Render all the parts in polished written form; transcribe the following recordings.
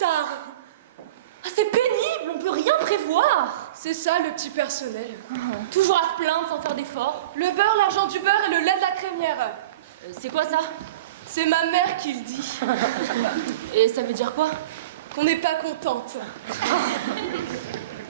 retard. Ah, c'est pénible, on peut rien prévoir. C'est ça, le petit personnel. Toujours à se plaindre sans faire d'efforts. Le beurre, l'argent du beurre et le lait de la crémière. C'est quoi ça? C'est ma mère qui le dit. Et ça veut dire quoi? Qu'on n'est pas contente.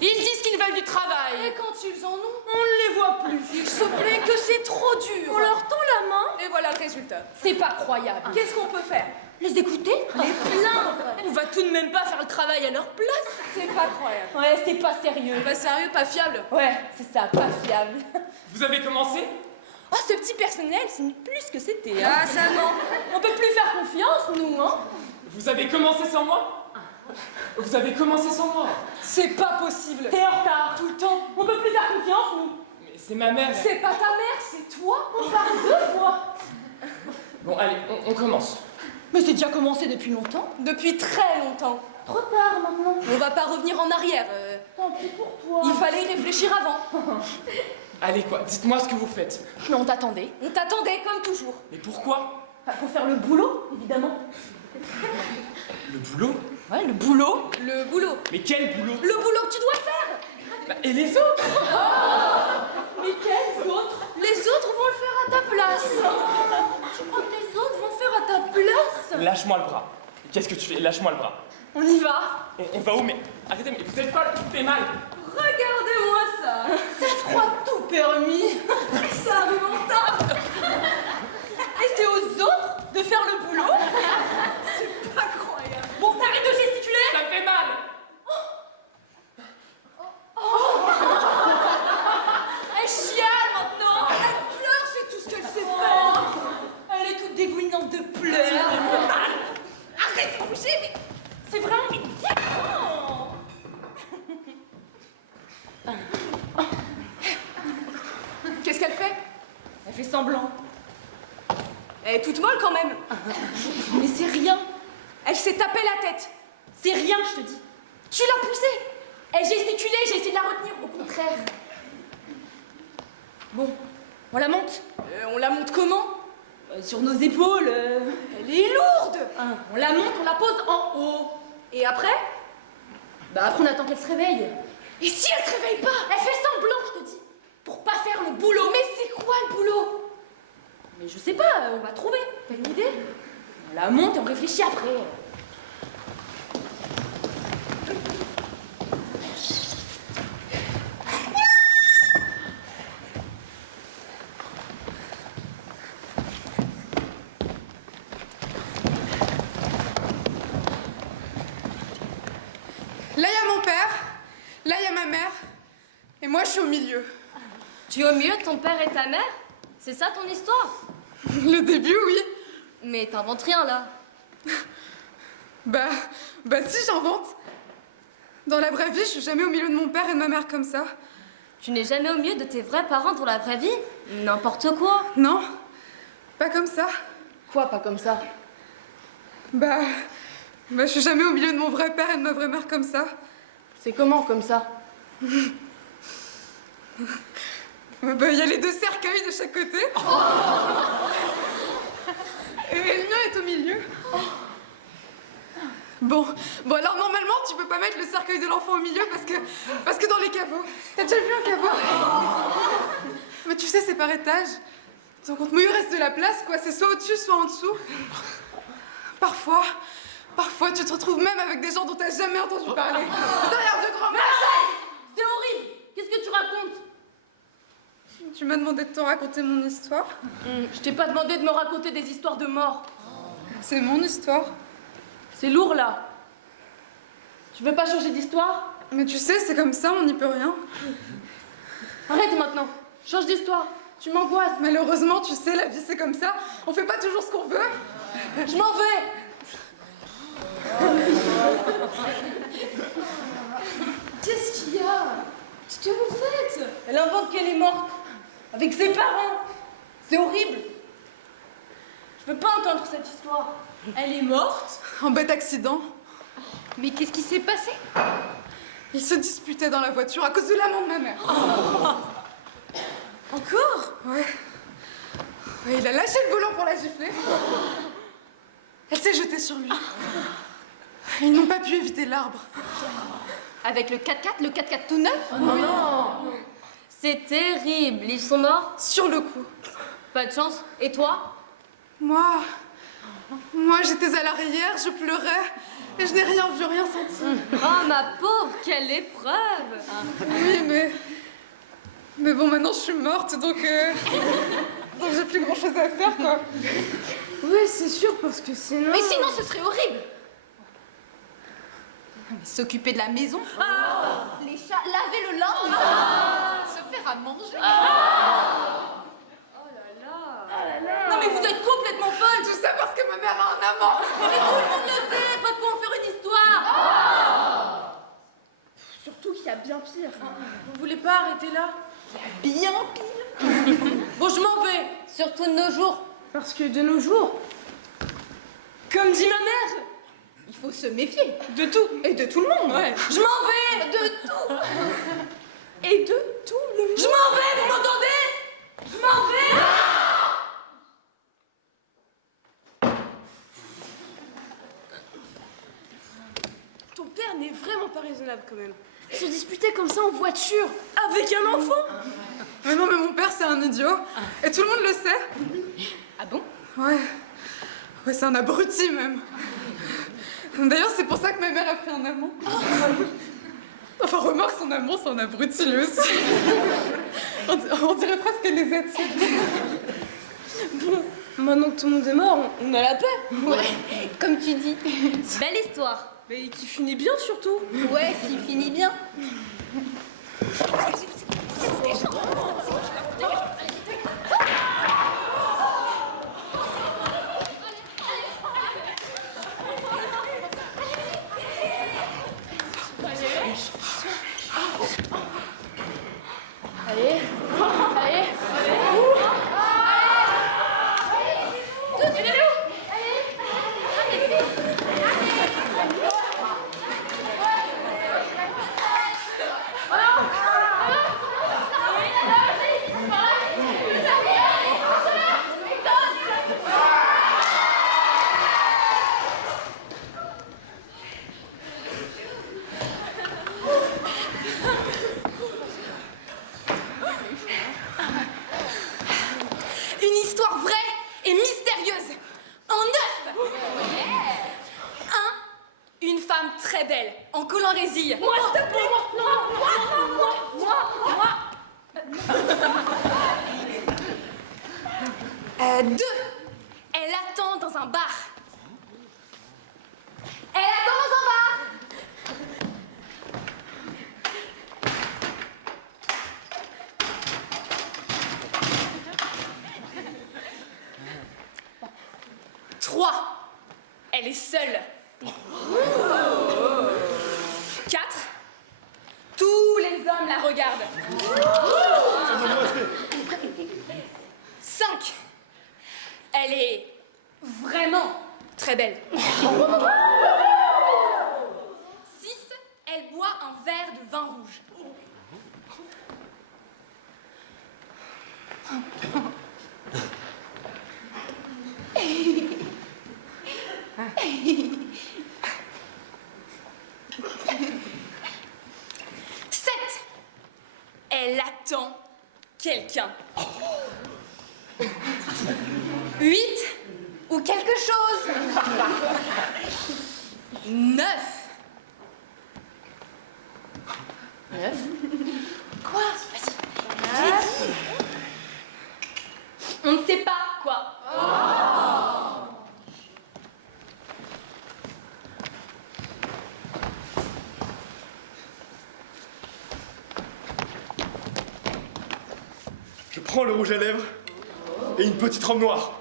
Ils disent qu'ils veulent du travail. Et quand ils en ont, On ne les voit plus. ils se plaignent que c'est trop dur. On leur tend la main. Et voilà le résultat. C'est pas croyable. Qu'est-ce qu'on peut faire? Les écouter? Les plaindre? On va tout de même pas faire le travail à leur place. C'est pas croyable. Ouais, c'est pas sérieux. Pas sérieux, pas fiable. Ouais, c'est ça, pas fiable. Vous avez commencé? Ah, ce petit personnel, c'est plus que c'était. Hein. Ah, ça non. On peut plus faire confiance, nous, hein? Vous avez commencé sans moi? Vous avez commencé sans moi? C'est pas possible. T'es en retard. Tout le temps. On peut plus faire confiance, nous. Mais c'est ma mère. C'est pas ta mère, c'est toi. On parle deux fois. Bon, allez, on commence. Mais c'est déjà commencé depuis longtemps. Depuis très longtemps. Trop tard, maintenant. On va pas revenir en arrière. Tant pis pour toi. Il fallait y réfléchir avant. Allez, quoi, dites-moi ce que vous faites. Mais on t'attendait. On t'attendait comme toujours. Mais pourquoi? Enfin, pour faire le boulot, évidemment. Le boulot? Ouais, le boulot. Le boulot. Mais quel boulot? Le boulot que tu dois faire. Bah, et les autres? Mais quels autres? Les autres vont le faire à ta place. Tu crois que les autres vont faire à ta place? Lâche-moi le bras. Qu'est-ce que tu fais? Lâche-moi le bras. On y va. On va où? Mais arrêtez, mais vous êtes folle, tout fait mal. Regardez-moi ça. Ça se croit tout permis. Ça arrive en retard. Et c'est aux autres de faire le boulot? C'est pas croyable. Bon, t'arrêtes de gesticuler. Ça me fait mal. Elle chiale maintenant. Elle pleure, c'est tout ce qu'elle sait faire. Elle est toute dégoulinante de pleurs. Arrête de bouger, mais... C'est vraiment... Mais tiens. Qu'est-ce qu'elle fait? Elle fait semblant. Elle est toute molle quand même. Mais c'est rien. Elle s'est tapée la tête. C'est rien, je te dis. Tu l'as poussée. Elle gesticulait, j'ai essayé de la retenir. Au contraire. Bon, on la monte. On la monte comment? Sur nos épaules. Elle est lourde. On la monte, on la pose en haut. Et après? Bah après on attend qu'elle se réveille. Et si elle se réveille pas? Elle fait semblant, je te dis. Pour pas faire le boulot. Mais c'est quoi le boulot? Mais je sais pas, on va trouver. T'as une idée? On la monte et on réfléchit après. Là, il y a mon père, là, il y a ma mère, et moi, je suis au milieu. Tu es au milieu de ton père et ta mère? C'est ça ton histoire? Le début, oui. Mais t'inventes rien là. Bah si, j'invente. Dans la vraie vie, je suis jamais au milieu de mon père et de ma mère comme ça. Tu n'es jamais au milieu de tes vrais parents dans la vraie vie? N'importe quoi. Non, pas comme ça. Quoi, pas comme ça? Bah, je suis jamais au milieu de mon vrai père et de ma vraie mère comme ça. C'est comment comme ça? Bah, il y a les deux cercueils de chaque côté. Et le mien est au milieu. Bon, alors normalement, tu peux pas mettre le cercueil de l'enfant au milieu parce que dans les caveaux. T'as déjà vu un caveau? Mais tu sais, c'est par étage. Donc, il reste de la place, quoi. C'est soit au-dessus, soit en dessous. Parfois, tu te retrouves même avec des gens dont t'as jamais entendu parler. Derrière de grands. Mais arrête! C'est horrible! Qu'est-ce que tu racontes? Tu m'as demandé de te raconter mon histoire. Je t'ai pas demandé de me raconter des histoires de morts. C'est mon histoire. C'est lourd là. Tu veux pas changer d'histoire? Mais tu sais, c'est comme ça, on n'y peut rien. Arrête maintenant. Change d'histoire. Tu m'angoisses. Malheureusement, tu sais, la vie c'est comme ça. On fait pas toujours ce qu'on veut. Je m'en vais. Qu'est-ce qu'il y a? Qu'est-ce que vous faites? Elle invente qu'elle est morte. Avec ses parents. C'est horrible. Je veux pas entendre cette histoire. Elle est morte? Un bête accident. Mais qu'est-ce qui s'est passé? Ils se disputaient dans la voiture à cause de l'amant de ma mère. Encore? Ouais, il a lâché le volant pour la gifler. Elle s'est jetée sur lui. Ils n'ont pas pu éviter l'arbre. Avec le 4x4, le 4x4 tout neuf? C'est terrible. Ils sont morts? Sur le coup. Pas de chance. Et toi? Moi, j'étais à l'arrière, je pleurais et je n'ai rien vu, rien senti. Oh, ma pauvre, quelle épreuve! Oui, mais bon, maintenant je suis morte, donc j'ai plus grand chose à faire, quoi. Ouais, c'est sûr, parce que sinon... Mais sinon, ce serait horrible. S'occuper de la maison, les chats, laver le linge, se faire à manger. Non, mais vous êtes complètement folle! Tout ça parce que ma mère a un amant. Mais tout le monde le sait! Pas pour en faire une histoire! Surtout qu'il y a bien pire. Vous voulez pas arrêter là? Bien pire. Bon, je m'en vais! Surtout de nos jours. Parce que de nos jours, Comme dit ma mère! Il faut se méfier. De tout! Et de tout le monde. Ouais. Je m'en vais! De tout. et de tout le monde. Je m'en vais, vous m'entendez? Je m'en vais! Ton père n'est vraiment pas raisonnable quand même. Se disputer comme ça en voiture, avec un enfant. Mais non, mais mon père, c'est un idiot. Et tout le monde le sait. Ah bon? Ouais, c'est un abruti, même. D'ailleurs, c'est pour ça que ma mère a pris un amant. Enfin, remarque, son amant, c'est un abruti, lui aussi. On dirait presque qu'elle les attire. Bon, maintenant que tout le monde est mort, on a la paix. Ouais, comme tu dis. Belle histoire. Mais qui finit bien surtout. Ouais, qui finit bien. Allez, allez. Une histoire vraie et mystérieuse. En neuf. Une femme très belle, en collant résille. Moi, s'il te plaît! Deux. Elle attend dans un bar. Elle attend dans un bar. Trois. Elle est seule. 4. Tous les hommes la regardent. 5. Elle est vraiment très belle. 6. Elle boit un verre de vin rouge. 7. Elle attend quelqu'un. 8. Ou quelque chose. 9. Quoi? Vas-y. On ne sait pas quoi. Je prends le rouge à lèvres et une petite robe noire.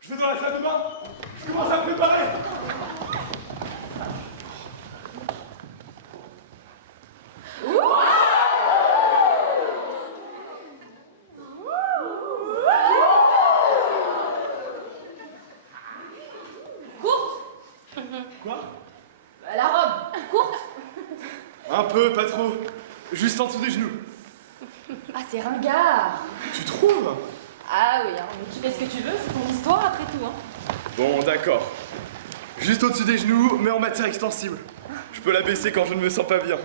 Je vais dans la salle de bain. Je commence à me préparer. Courte? Quoi? La robe, courte? pas trop. Juste en dessous des genoux. Ah, c'est ringard. Tu trouves? Ah oui, hein, mais tu fais ce que tu veux, c'est ton histoire après tout, hein. Bon, d'accord. Juste au-dessus des genoux, mais en matière extensible. Je peux la baisser quand je ne me sens pas bien.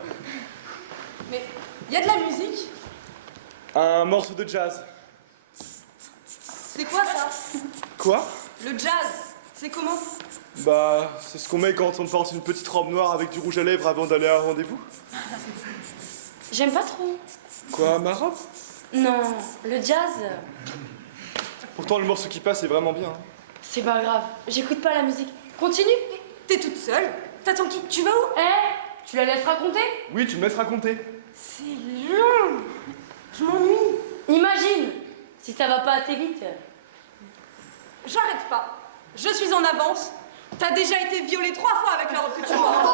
Mais y a de la musique? Un morceau de jazz. C'est quoi ça? Quoi? Le jazz, c'est comment? Bah, c'est ce qu'on met quand on porte une petite robe noire avec du rouge à lèvres avant d'aller à un rendez-vous. J'aime pas trop. Quoi, ma robe? Non, le jazz, Pourtant, le morceau qui passe est vraiment bien. c'est pas grave. J'écoute pas la musique. Continue. T'es toute seule? T'attends qui? Tu vas où? Tu la laisses raconter? Oui, tu me laisses raconter. C'est long. Je m'ennuie. Imagine si ça va pas assez vite. J'arrête pas. Je suis en avance. T'as déjà été violée 3 fois avec la robe que tu portes.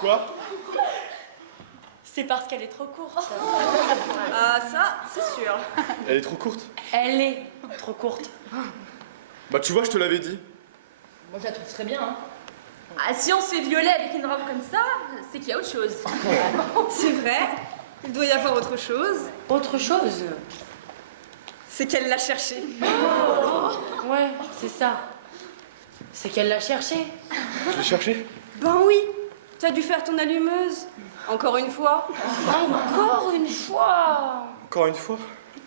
Quoi? C'est parce qu'elle est trop courte. Ah ça, c'est sûr. Elle est trop courte. Elle est trop courte. Bah, tu vois, je te l'avais dit. Moi, je la trouve très bien, hein. Ah, si on se fait violer avec une robe comme ça, c'est qu'il y a autre chose. C'est vrai. Il doit y avoir autre chose. Autre chose? C'est qu'elle l'a cherché. Ouais, c'est ça. C'est qu'elle l'a cherché. Je l'ai cherché. Ben oui. T'as dû faire ton allumeuse. Encore une fois. Encore une fois. Encore une fois.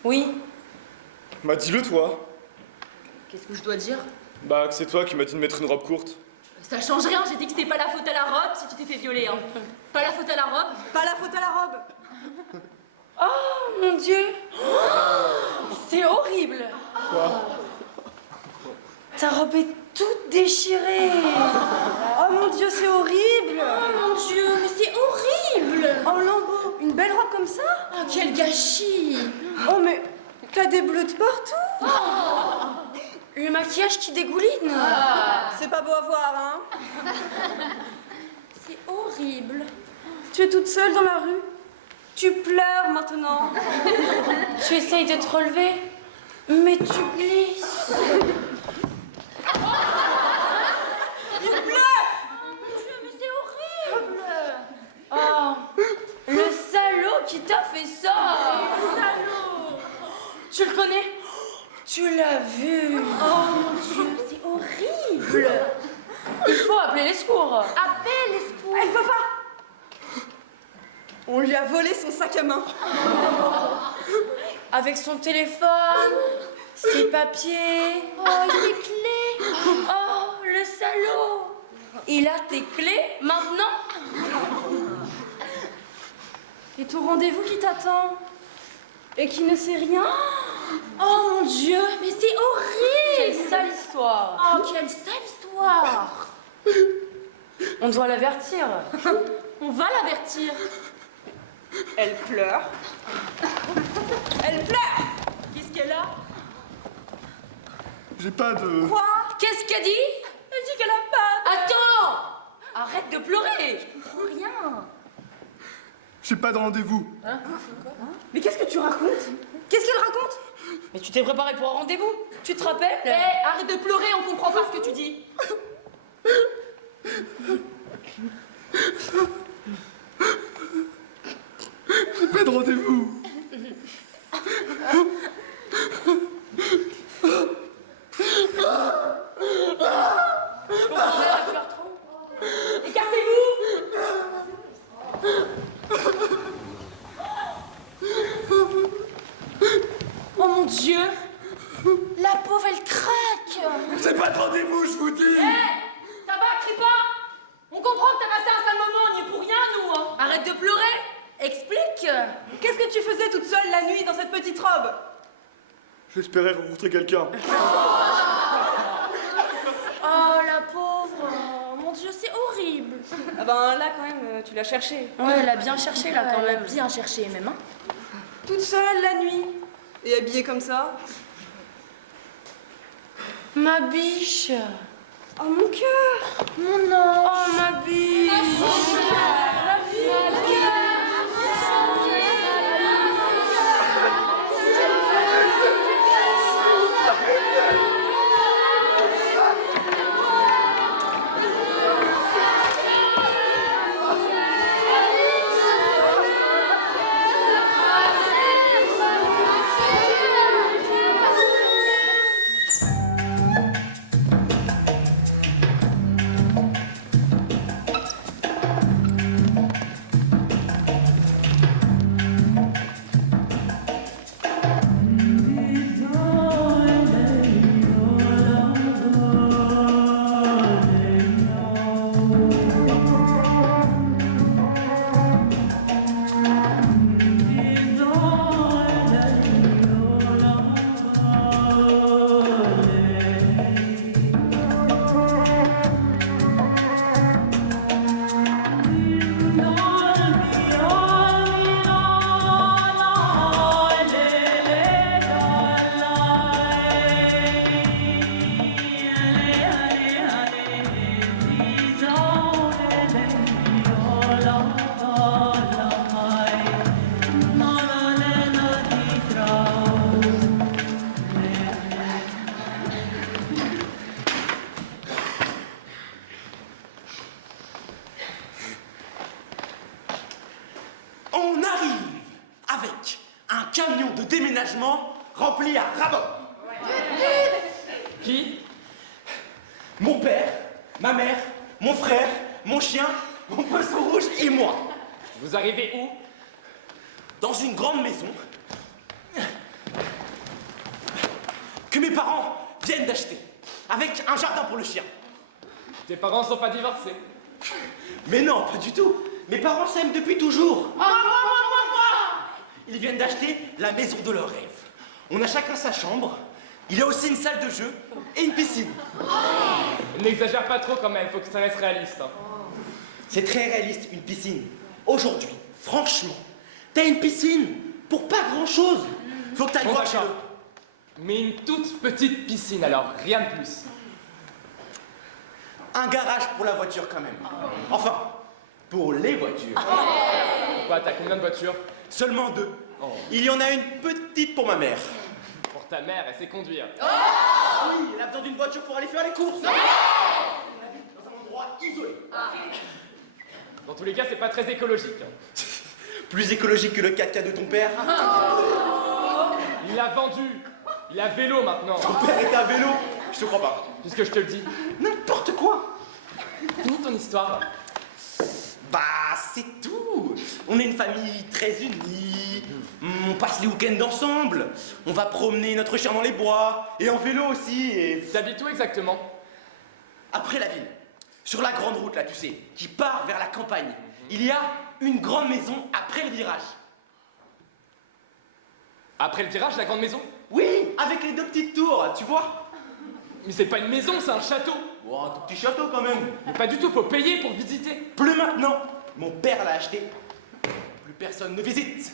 Oui. Bah, dis-le, toi. Qu'est-ce que je dois dire? Bah, que c'est toi qui m'as dit de mettre une robe courte. Ça change rien, j'ai dit que c'était pas la faute à la robe si tu t'es fait violer, hein. Pas la faute à la robe. Pas la faute à la robe. Oh mon Dieu. C'est horrible. Quoi? Ta robe est toute déchirée. Oh mon Dieu, c'est horrible. Oh mon Dieu, mais c'est horrible. Oh Lambeau, une belle robe comme ça? Oh, quel gâchis. Oh mais t'as des bleus de partout. Le maquillage qui dégouline. C'est pas beau à voir, hein? C'est horrible. Tu es toute seule dans la rue. Tu pleures maintenant. Tu essayes de te relever, mais tu glisses. Il pleure. Mais c'est horrible. Oh, le salaud qui t'a fait ça. Le salaud. Tu le connais? Tu l'as vu. Oh mon Dieu, c'est horrible. Il faut appeler les secours. Appelle les secours. Elle peut pas. On lui a volé son sac à main. Avec son téléphone, ses papiers, ses clés. Oh, le salaud. Il a tes clés maintenant? Et ton rendez-vous qui t'attend. Et qui ne sait rien. Oh mon Dieu, mais c'est horrible. Quelle sale histoire. Oh, quelle sale histoire. On doit l'avertir. On va l'avertir. Elle pleure. Elle pleure. Qu'est-ce qu'elle a? J'ai pas de... Quoi? Qu'est-ce qu'elle dit? Elle dit qu'elle a pas. Attends. Arrête de pleurer. Rien. J'ai pas de rendez-vous. Mais qu'est-ce que tu racontes? Qu'est-ce qu'elle raconte? Mais tu t'es préparé pour un rendez-vous? Tu te rappelles? Hé, arrête de pleurer, on comprend pas ce que tu dis. J'ai pas de rendez-vous. Je comprends rien, elle pleure trop. Écartez-vous. Oh mon Dieu. La pauvre, elle craque. J'ai pas de rendez-vous, je vous dis. Ça va, crie pas. On comprend que t'as passé un sale moment, on y est pour rien, nous, hein. Arrête de pleurer. Explique. Qu'est-ce que tu faisais toute seule la nuit dans cette petite robe? J'espérais rencontrer quelqu'un. Oh la pauvre. Oh, mon Dieu, c'est horrible. Ah ben là quand même, tu l'as cherché. Ouais, elle a bien cherché là quand même. Bien cherché, même. Hein. Toute seule la nuit. Et habillée comme ça. Ma biche. Oh mon cœur. Mon ange. Oh ma biche. un camion de déménagement rempli à ras bord. Qui? Mon père, ma mère, mon frère, mon chien, mon poisson rouge et moi. Vous arrivez où? Dans une grande maison que mes parents viennent d'acheter, avec un jardin pour le chien. Tes parents sont pas divorcés. Mais non, pas du tout. Mes parents s'aiment depuis toujours. Ils viennent d'acheter la maison de leurs rêves. On a chacun sa chambre. Il y a aussi une salle de jeu et une piscine. N'exagère pas trop quand même, faut que ça reste réaliste. Hein. C'est très réaliste, une piscine. Aujourd'hui, franchement, t'as une piscine pour pas grand-chose. Faut que t'ailles Bon, voir chez d'accord. eux. Mais une toute petite piscine alors, rien de plus. Un garage pour la voiture quand même. Enfin, pour les voitures. Pourquoi, t'as combien de voitures? Seulement 2. Oh. Il y en a une petite pour ma mère. Pour ta mère, elle sait conduire. Ah oui, elle a besoin d'une voiture pour aller faire les courses. Elle habite dans un endroit isolé. Dans tous les cas, c'est pas très écologique. Hein. Plus écologique que le 4x4 de ton père. Il l'a vendu. Il a vélo maintenant. Ton père est à vélo. Je te crois pas. Puisque je te le dis. N'importe quoi. Finis ton histoire. Bah, c'est tout. On est une famille très unie. On passe les week-ends ensemble. On va promener notre chien dans les bois. Et en vélo aussi. Et T'habites où exactement? après la ville, sur la grande route là, tu sais, qui part vers la campagne, il y a une grande maison après le virage. Après le virage, la grande maison? Oui, avec les 2 petites tours, tu vois. Mais c'est pas une maison, c'est un château. Oh, un tout petit château quand même. Mais pas du tout, faut payer pour visiter. Plus maintenant. Mon père l'a acheté. Plus personne ne visite.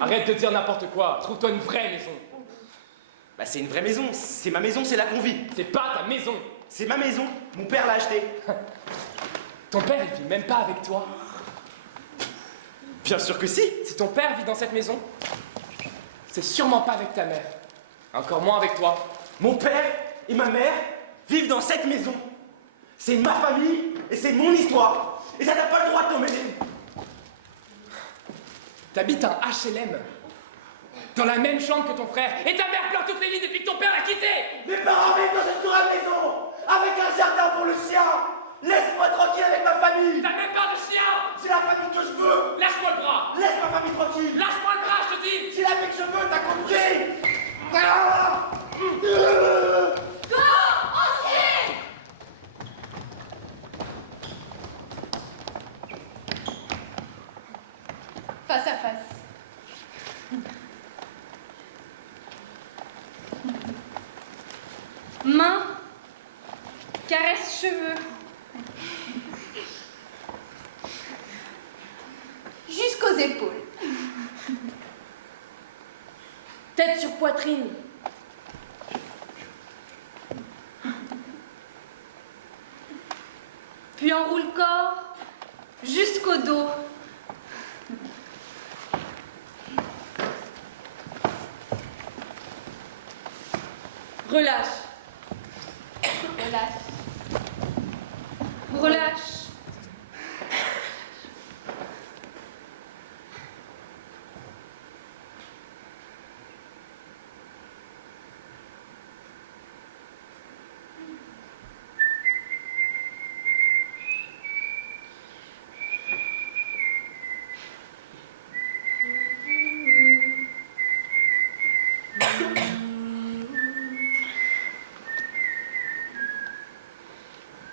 Arrête de dire n'importe quoi. Trouve-toi une vraie maison. Bah, c'est une vraie maison. C'est ma maison, c'est là qu'on vit. C'est pas ta maison. C'est ma maison. Mon père l'a acheté. Ton père, il vit même pas avec toi. Bien sûr que si. Si ton père vit dans cette maison, c'est sûrement pas avec ta mère. Encore moins avec toi. Mon père et ma mère vivent dans cette maison. C'est ma famille et c'est mon histoire. Et ça n'a pas le droit de t'emmêler. T'habites un HLM. Dans la même chambre que ton frère. Et ta mère pleure toutes les nuits depuis que ton père l'a quitté. Mes parents vivent dans cette grande maison avec un jardin pour le chien. Laisse-moi tranquille avec ma famille. T'as même pas de chien. C'est la famille que je veux. Lâche-moi le bras. Laisse ma famille tranquille. Lâche-moi le bras, je te dis. C'est la vie que je veux, t'as compris. Ah Face à face. Main, caresse cheveux. Jusqu'aux épaules. Tête sur poitrine. Puis enroule corps jusqu'au dos. Relâche. Relâche. Relâche.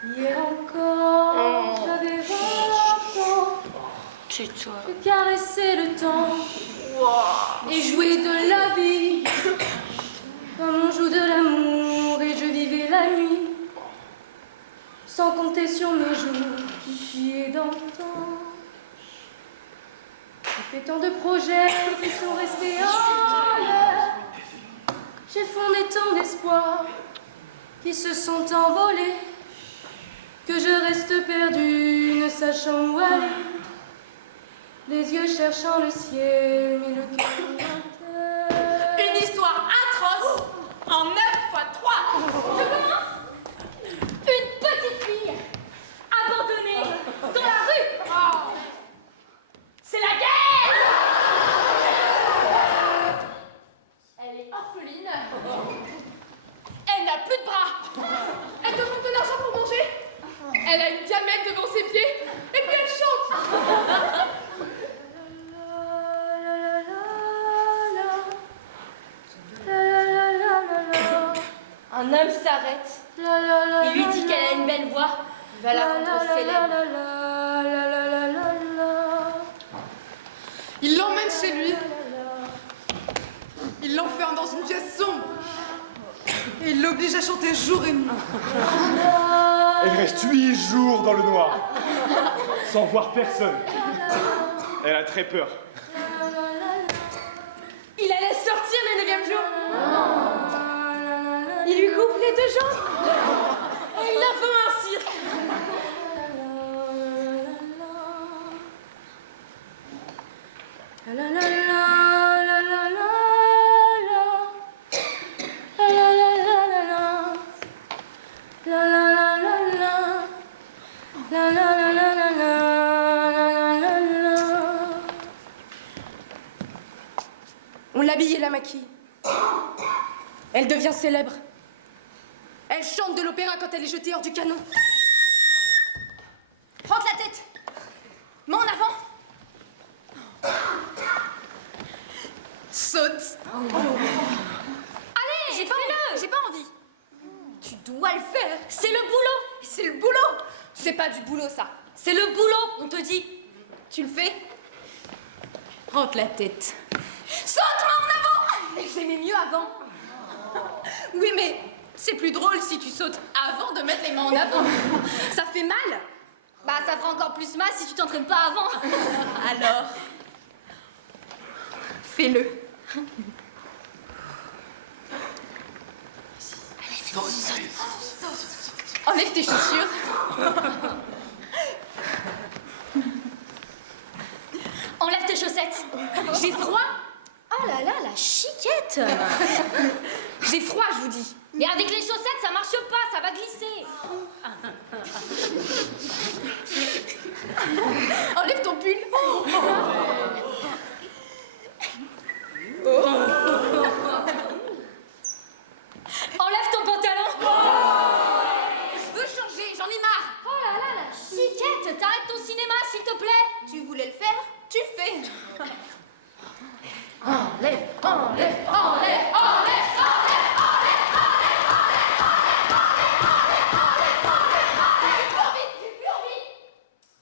Hier encore, j'avais 20 ans. Tais-toi. Je caressais le temps et jouais de la vie comme on joue de l'amour et je vivais la nuit sans compter sur mes jours qui est dans le temps. J'ai fait tant de projets qui sont restés en l'air. J'ai fondé tant d'espoirs qui se sont envolés que je reste perdue ne sachant où aller. Les yeux cherchant le ciel, mais le cœur en terre. Une histoire atroce en 9 x 3. Je commence. Une petite fille abandonnée dans la rue. C'est la guerre. Un homme s'arrête. Il lui dit qu'elle a une belle voix. Il va la rendre célèbre. Il l'emmène chez lui. Il l'enferme dans une pièce sombre. Et il l'oblige à chanter jour et nuit. Elle reste 8 jours dans le noir, sans voir personne. Elle a très peur. Il la laisse sortir le 9e jour. Il lui coupe les 2 jambes. Et il la fait un cirque. On l'habille et la maquille. Elle devient célèbre. Elle chante de l'opéra quand elle est jetée hors du canon. Frotte la tête. Mets en avant. Saute. Allez, fais-le. J'ai pas envie. Tu dois le faire. C'est le boulot. C'est le boulot. C'est pas du boulot, ça. C'est le boulot, on te dit. Tu le fais? Rentre la tête. Saute-moi en avant! J'aimais mieux avant. Oui, mais c'est plus drôle si tu sautes avant de mettre les mains en avant. Ça fait mal. Bah, ça fera encore plus mal si tu t'entraînes pas avant. Alors, fais-le. Enlève tes chaussures. Enlève tes chaussettes. J'ai froid. Oh là là, la chiquette. J'ai froid, je vous dis. Mais avec les chaussettes, ça marche pas, ça va glisser. Enlève ton pull. Enlève ton pantalon. Je veux changer, j'en ai marre. Oh là là, la chiquette. T'arrêtes ton cinéma, s'il te plaît. Tu voulais le faire, tu le fais. Enlève, enlève, enlève, enlève, enlève.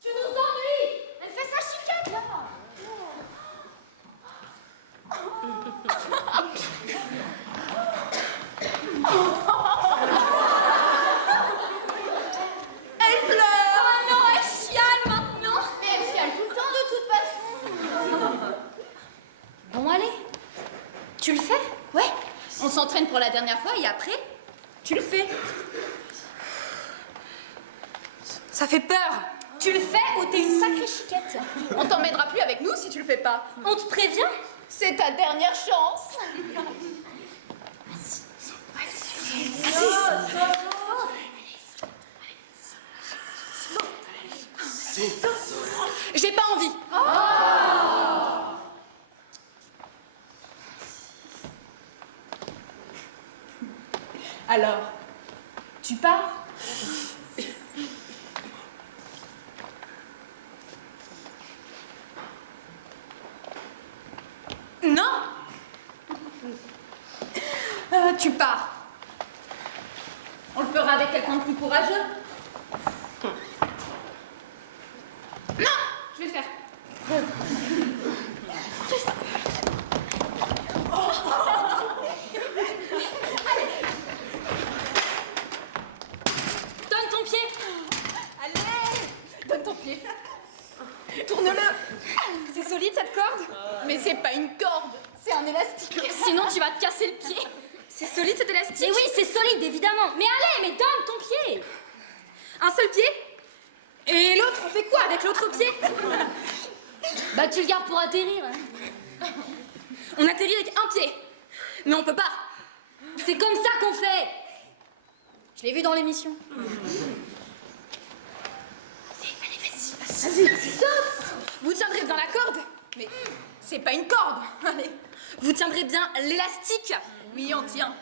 Tu nous ennuies. Elle fait sa chiquette, là. Elle pleure. Oh non, elle chiale maintenant. Mais elle chiale tout le temps de toute façon. Bon, allez. Tu le fais? Ouais, on s'entraîne pour la dernière fois et après, tu le fais. Ça fait peur. Tu le fais ou t'es une sacrée chiquette? On t'emmènera plus avec nous si tu le fais pas. On te prévient? C'est ta dernière chance. J'ai pas envie. Alors, tu pars? Non. Tu pars. On le fera avec quelqu'un de plus courageux. Non, je vais le faire. Donne ton pied. Allez, donne ton pied. Tourne-le. C'est solide cette corde? Mais c'est pas une corde, c'est un élastique. Sinon, tu vas te casser le pied. C'est solide cet élastique? Mais oui, c'est solide, évidemment. Mais allez, mais donne ton pied. Un seul pied? Et l'autre, on fait quoi avec l'autre pied? Bah, tu le gardes pour atterrir. On atterrit avec un pied. Mais on peut pas. C'est comme ça qu'on fait. Je l'ai vu dans l'émission. Vas-y, saute. Vous tiendrez bien la corde? Mais c'est pas une corde. Allez. Vous tiendrez bien l'élastique? Oui, on tient.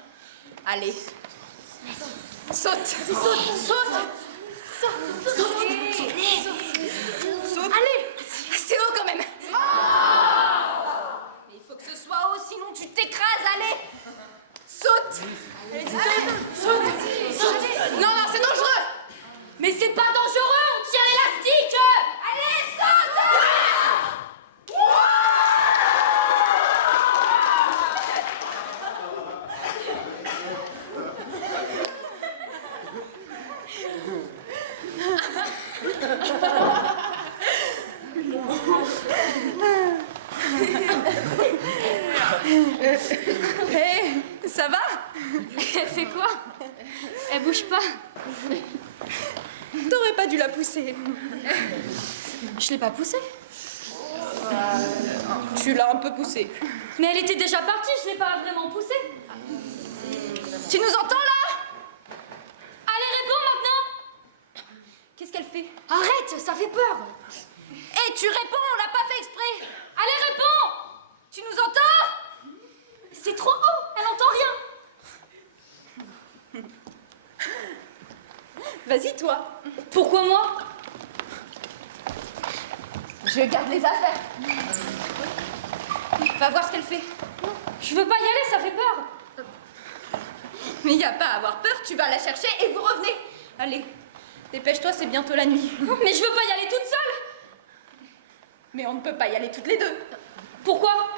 Allez. Saute. Saute. Saute. Saute. Allez. C'est haut quand même. Mais il faut que ce soit haut, sinon tu t'écrases. Allez. Saute. Allez, saute. Hé, ça va? Elle fait quoi? Elle bouge pas. T'aurais pas dû la pousser. Je l'ai pas poussée. Tu l'as un peu poussée. Mais elle était déjà partie, je l'ai pas vraiment poussée. Tu nous entends là? Allez, réponds maintenant! Qu'est-ce qu'elle fait? Arrête, ça fait peur! Hé, tu réponds, on l'a pas fait exprès. Allez, réponds! Tu nous entends? C'est trop haut, elle entend rien! Vas-y, toi. Pourquoi moi? Je garde les affaires. Va voir ce qu'elle fait. Je veux pas y aller, ça fait peur! Mais y a pas à avoir peur, tu vas la chercher et vous revenez. Allez, dépêche-toi, c'est bientôt la nuit. Mais je veux pas y aller toute seule! Mais on ne peut pas y aller toutes les deux. Pourquoi?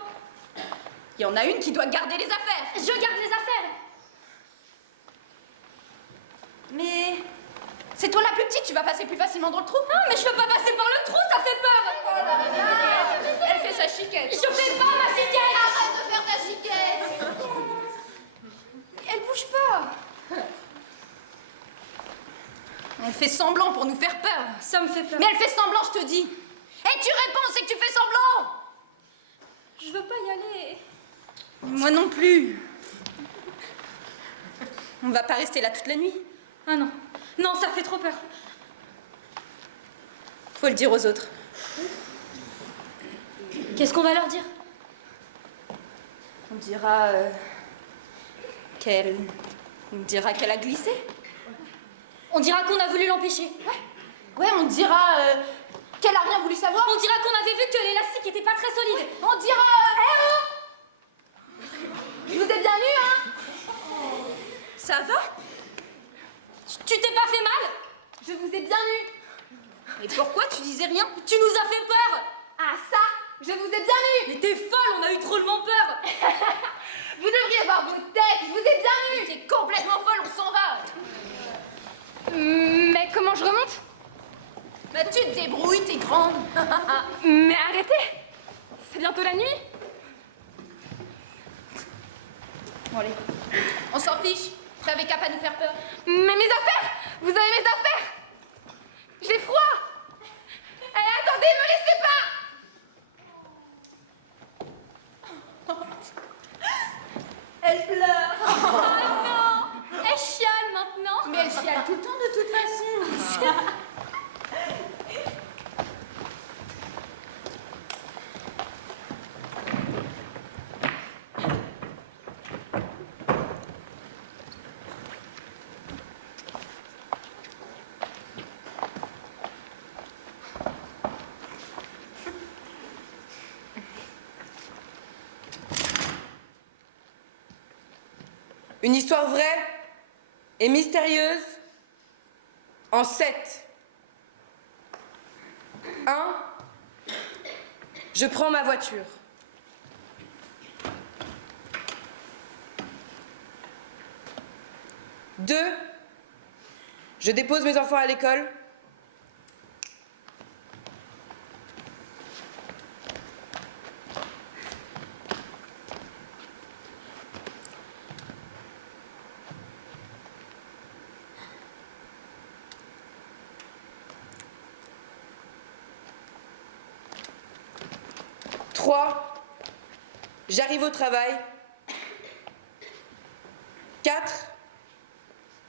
Il y en a une qui doit garder les affaires. Je garde les affaires! Mais c'est toi la plus petite, tu vas passer plus facilement dans le trou. Ah, mais je veux pas passer par le trou, ça fait peur! Elle fait sa chiquette. Je fais pas ma cicatrice! Arrête de faire ta chiquette. Elle bouge pas! Elle fait semblant pour nous faire peur. Ça me fait peur. Mais elle fait semblant, je te dis. Et tu réponds, c'est que tu fais semblant. Je veux pas y aller. Moi non plus. On va pas rester là toute la nuit. Ah non. Non, ça fait trop peur. Faut le dire aux autres. Qu'est-ce qu'on va leur dire? On dira qu'elle a glissé. On dira qu'on a voulu l'empêcher. Ouais, on dira qu'elle a rien voulu savoir. On dira qu'on avait vu que l'élastique était pas très solide. On dira je vous ai bien eu, hein. Ça va? Tu t'es pas fait mal? Je vous ai bien eu. Et pourquoi tu disais rien? Tu nous as fait peur! Ah ça, je vous ai bien eu. Mais t'es folle, on a eu drôlement peur! Vous devriez voir vos têtes, je vous ai bien eu. T'es complètement folle, on s'en va. Mais comment je remonte? Bah tu te débrouilles, t'es grande. Mais arrêtez! C'est bientôt la nuit. Bon allez, on s'en fiche. T'avais qu'à pas nous faire peur. Mais mes affaires! Vous avez mes affaires! J'ai froid! Eh, attendez, me laissez pas! Elle pleure. Oh non! Elle chiale maintenant! Mais elle chiale tout le temps de toute façon. Une histoire vraie et mystérieuse en 7. 1. Je prends ma voiture. 2. Je dépose mes enfants à l'école. 3. J'arrive au travail. 4.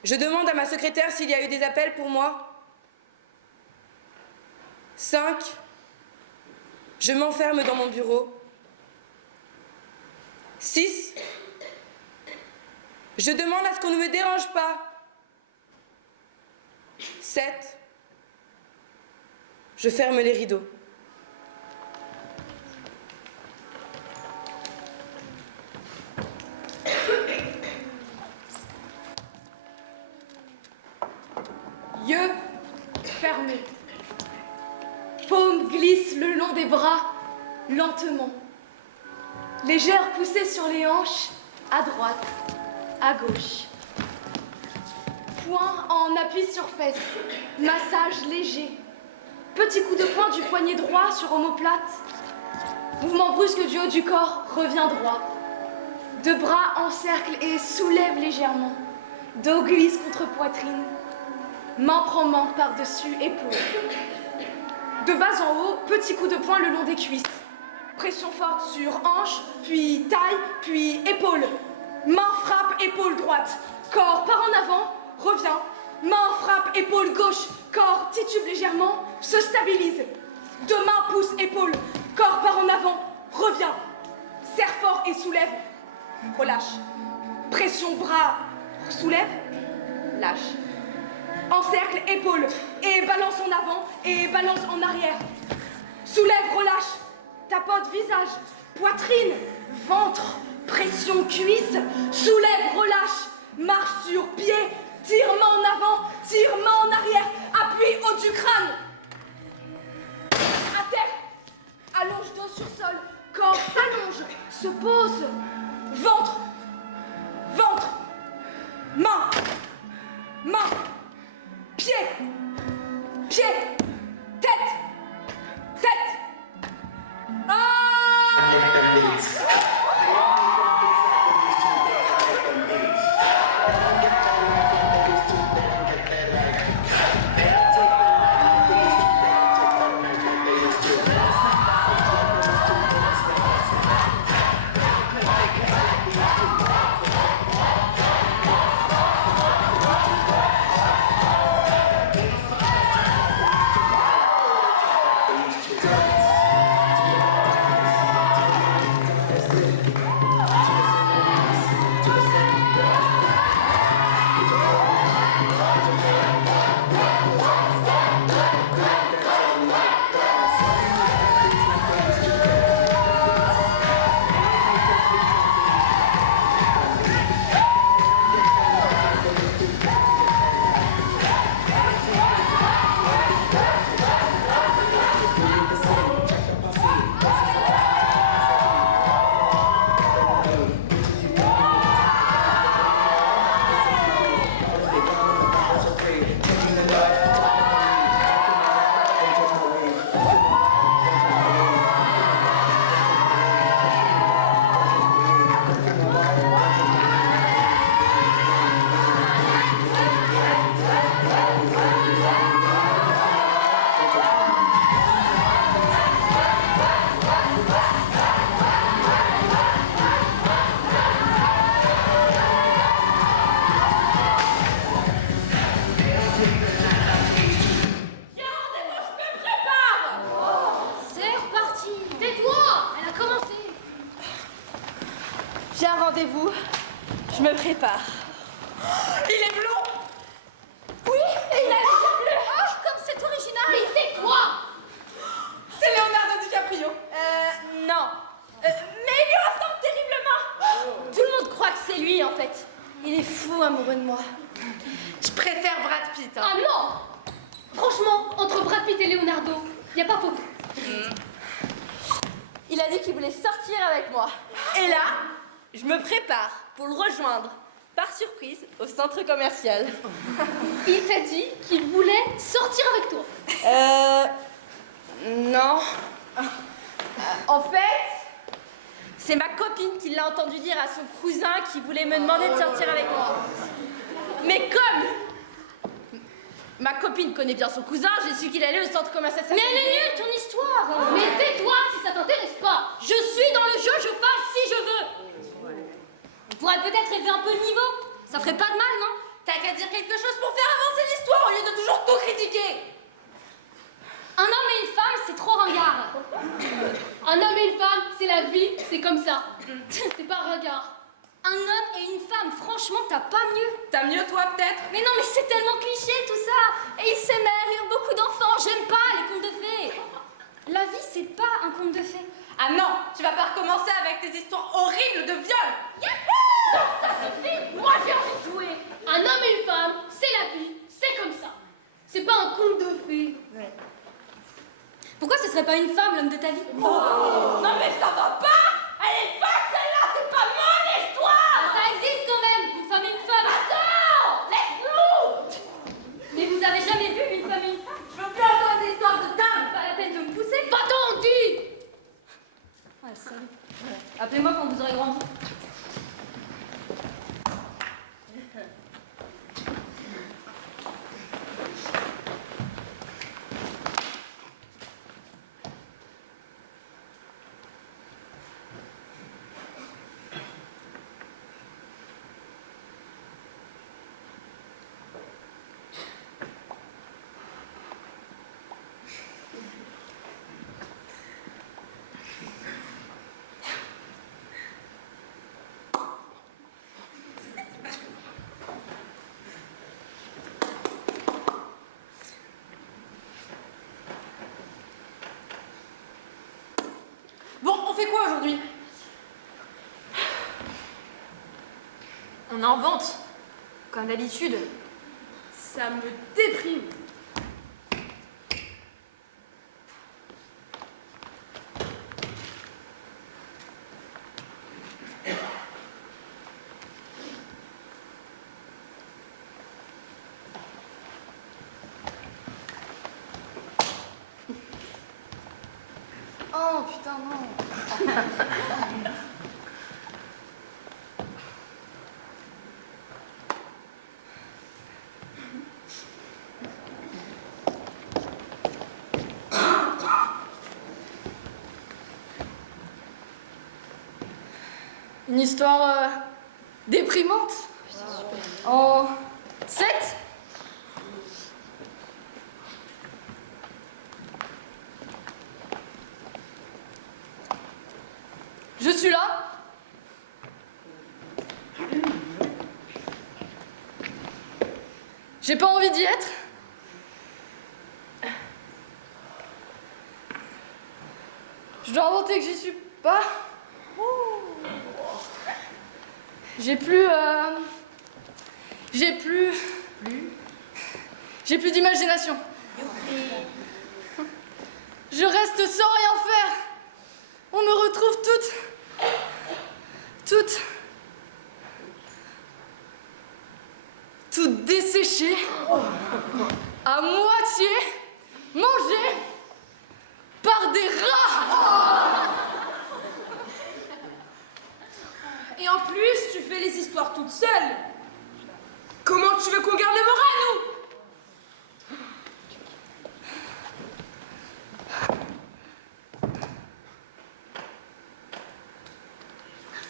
Je demande à ma secrétaire s'il y a eu des appels pour moi. 5. Je m'enferme dans mon bureau. 6. Je demande à ce qu'on ne me dérange pas. 7. Je ferme les rideaux. Yeux fermés. Paumes glissent le long des bras, lentement. Légère poussée sur les hanches, à droite, à gauche. Poing en appui sur fesse, massage léger. Petit coup de poing du poignet droit sur omoplate. Mouvement brusque du haut du corps, revient droit. Deux bras encerclent et soulèvent légèrement. Dos glisse contre poitrine. Main prend main par-dessus épaule. De bas en haut, petit coup de poing le long des cuisses. Pression forte sur hanche, puis taille, puis épaule. Main frappe, épaule droite. Corps part en avant, revient. Main frappe, épaule gauche. Corps titube légèrement, se stabilise. Deux mains poussent, épaule. Corps part en avant, revient. Serre fort et soulève. Relâche. Pression bras, soulève, lâche. Encercle, épaule. Et balance en avant et balance en arrière. Soulève, relâche. Tapote visage, poitrine, ventre, pression cuisse, soulève, relâche, marche sur pied, tire main en avant, tire main en arrière, appuie haut du crâne. À terre, allonge dos sur sol, corps s'allonge, se pose, ventre, ventre, main, main, pied, pied, tête, tête. J'ai un rendez-vous. Je me prépare. Il est blond. Oui, et il a les yeux bleus. Oh, comme c'est original. Mais c'est quoi? C'est Leonardo DiCaprio. Non. Mais il lui ressemble terriblement. Tout le monde croit que c'est lui, en fait. Il est fou amoureux de moi. Je préfère Brad Pitt. Ah non! Franchement, entre Brad Pitt et Leonardo, y a pas photo. Il a dit qu'il voulait sortir avec moi. Et là, je me prépare pour le rejoindre, par surprise, au centre commercial. Il t'a dit qu'il voulait sortir avec toi. Non. En fait, c'est ma copine qui l'a entendu dire à son cousin qui voulait me demander de sortir avec moi. Mais comme ma copine connaît bien son cousin, j'ai su qu'il allait au centre commercial. Mais elle est nulle, ton histoire. Mais tais-toi si ça t'intéresse pas. Je suis dans le jeu, je parle si je veux. On pourrait peut-être élever un peu le niveau. Ça ferait pas de mal, non? T'as qu'à dire quelque chose pour faire avancer l'histoire au lieu de toujours tout critiquer. Un homme et une femme, c'est trop ringard. Un homme et une femme, c'est la vie, c'est comme ça. C'est pas ringard. Un homme et une femme, franchement, t'as pas mieux. T'as mieux toi peut-être? Mais non, mais c'est tellement cliché tout ça. Et ils s'aimèrent, ils ont beaucoup d'enfants. J'aime pas les contes de fées. La vie, c'est pas un conte de fées. Ah non, tu vas pas recommencer avec tes histoires horribles de viol. Non, ça suffit. Moi, j'ai envie de jouer. Un homme et une femme, c'est la vie, c'est comme ça. C'est pas un conte de fées. Pourquoi ce serait pas une femme, l'homme de ta vie? Non mais ça va pas. Elle est folle celle-là, c'est pas mon histoire. Ça existe quand même, une femme et une femme. Attends, laisse-nous. Mais vous avez jamais vu une femme et une femme? Je veux plus entendre des histoires de dingue. Pas la peine de me pousser. Va-t'en, dis. Ouais, salut. Appelez-moi quand vous aurez grandi. On invente, comme d'habitude. Ça me déprime. Oh putain, non. Une histoire déprimante. En 7. Je suis là. J'ai pas envie d'y être. Je dois inventer que j'y suis pas. J'ai plus d'imagination. Je reste sans rien faire. On me retrouve toute desséchée, à moitié mangée par des rats. Et en plus, tu fais les histoires toute seule. Comment tu veux qu'on garde le moral, nous?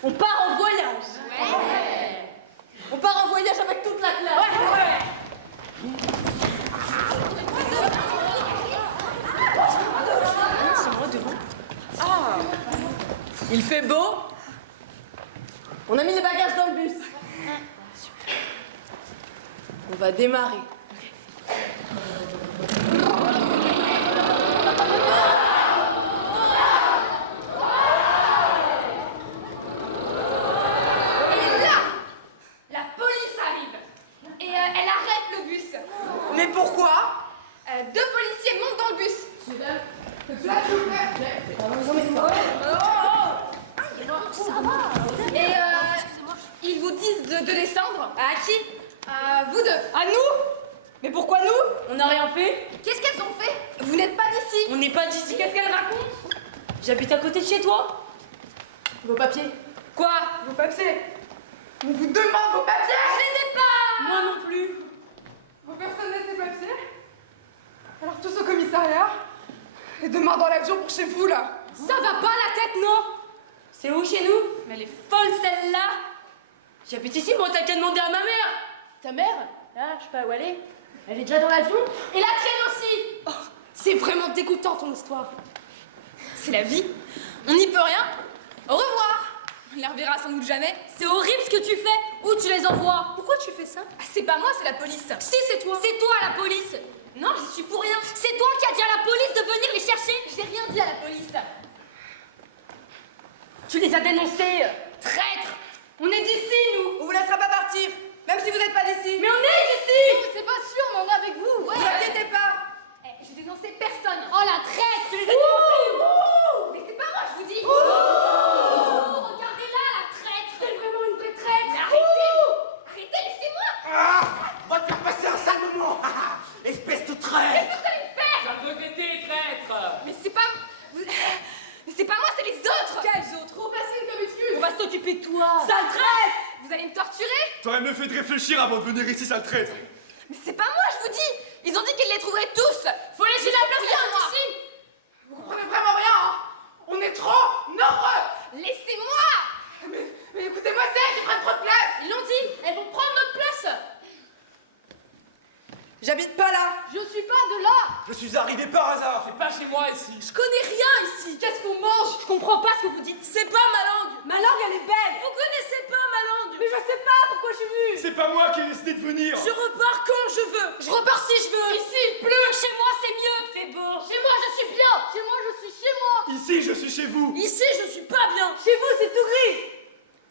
On part en voyage. Ouais. On part en voyage avec toute la classe. Ouais. Ah. Il fait beau. On a mis les bagages dans le bus. On va démarrer. Mais pourquoi? Deux policiers montent dans le bus. Et ils vous disent de descendre. À qui? À vous deux. À nous? Mais pourquoi nous? On n'a rien fait. Qu'est-ce qu'elles ont fait? Vous n'êtes pas d'ici. On n'est pas d'ici. Qu'est-ce qu'elle raconte? J'habite à côté de chez toi. Vos papiers. Quoi? Vos papiers. On vous demande vos papiers. Je les ai pas. Moi non plus. Vos personnes n'a ses papiers. Alors tous au commissariat. Et demain dans l'avion pour chez vous, là. Ça va pas la tête, non? C'est où chez nous? Mais elle est folle celle-là. J'habite ici, moi t'as qu'à demander à ma mère. Ta mère? Là, je sais pas où elle est. Elle est déjà dans l'avion. Et la tienne aussi. Oh, c'est vraiment dégoûtant ton histoire. C'est la vie. On n'y peut rien. Au revoir. On les reverra sans doute jamais. C'est horrible ce que tu fais. Où tu les envoies? Pourquoi tu fais ça? Ah, c'est pas moi, c'est la police. Si, c'est toi. C'est toi la police. Non, j'y suis pour rien. C'est toi qui as dit à la police de venir les chercher. J'ai rien dit à la police. Tu les as dénoncés. Traître. On est d'ici, nous. On vous laissera pas partir, même si vous n'êtes pas d'ici. Mais on est d'ici. C'est pas sûr, mais on est avec vous. Ne vous inquiétez pas. Je dénonçais personne. Oh la traître. Tu les as dénoncés. Mais c'est pas moi, je vous dis. Oh, regardez-la, la traître. C'est vraiment une vraie traître. Mais arrêtez. Arrêtez, laissez-moi. Ah, va te faire passer un sale moment. Espèce de traître. Qu'est-ce que vous allez me faire? Ça peut t'aider, traître. Mais c'est pas... Mais c'est pas moi, c'est les autres. Quels autres? Trop facile comme excuse. On va s'occuper de toi. Sale traître. Vous allez me torturer? T'aurais mieux fait de réfléchir avant de venir ici, sale traître. Mais c'est pas moi, je vous dis. Ils ont dit qu'ils les trouveraient tous. Faut laisser la place rien, moi. ici. Vous comprenez vraiment rien, hein. On est trop nombreux. Laissez-moi. Mais écoutez-moi, c'est, ils prennent trop de place. Ils l'ont dit. Elles vont prendre notre place. J'habite pas là. Je suis pas de là. Je suis arrivé par hasard. C'est pas chez moi ici. Je connais rien ici. Qu'est-ce qu'on mange? Je comprends pas ce que vous dites. C'est pas ma langue. Ma langue, elle est belle. Vous connaissez pas ma langue. Mais je sais pas pourquoi je suis venue. C'est pas moi qui ai décidé de venir. Je repars quand je veux. Je repars si je veux. Ici, plus. Chez moi, c'est mieux. C'est beau. Chez moi, je suis bien. Chez moi, je suis chez moi. Ici, je suis chez vous. Ici, je suis pas bien. Chez vous, c'est tout gris.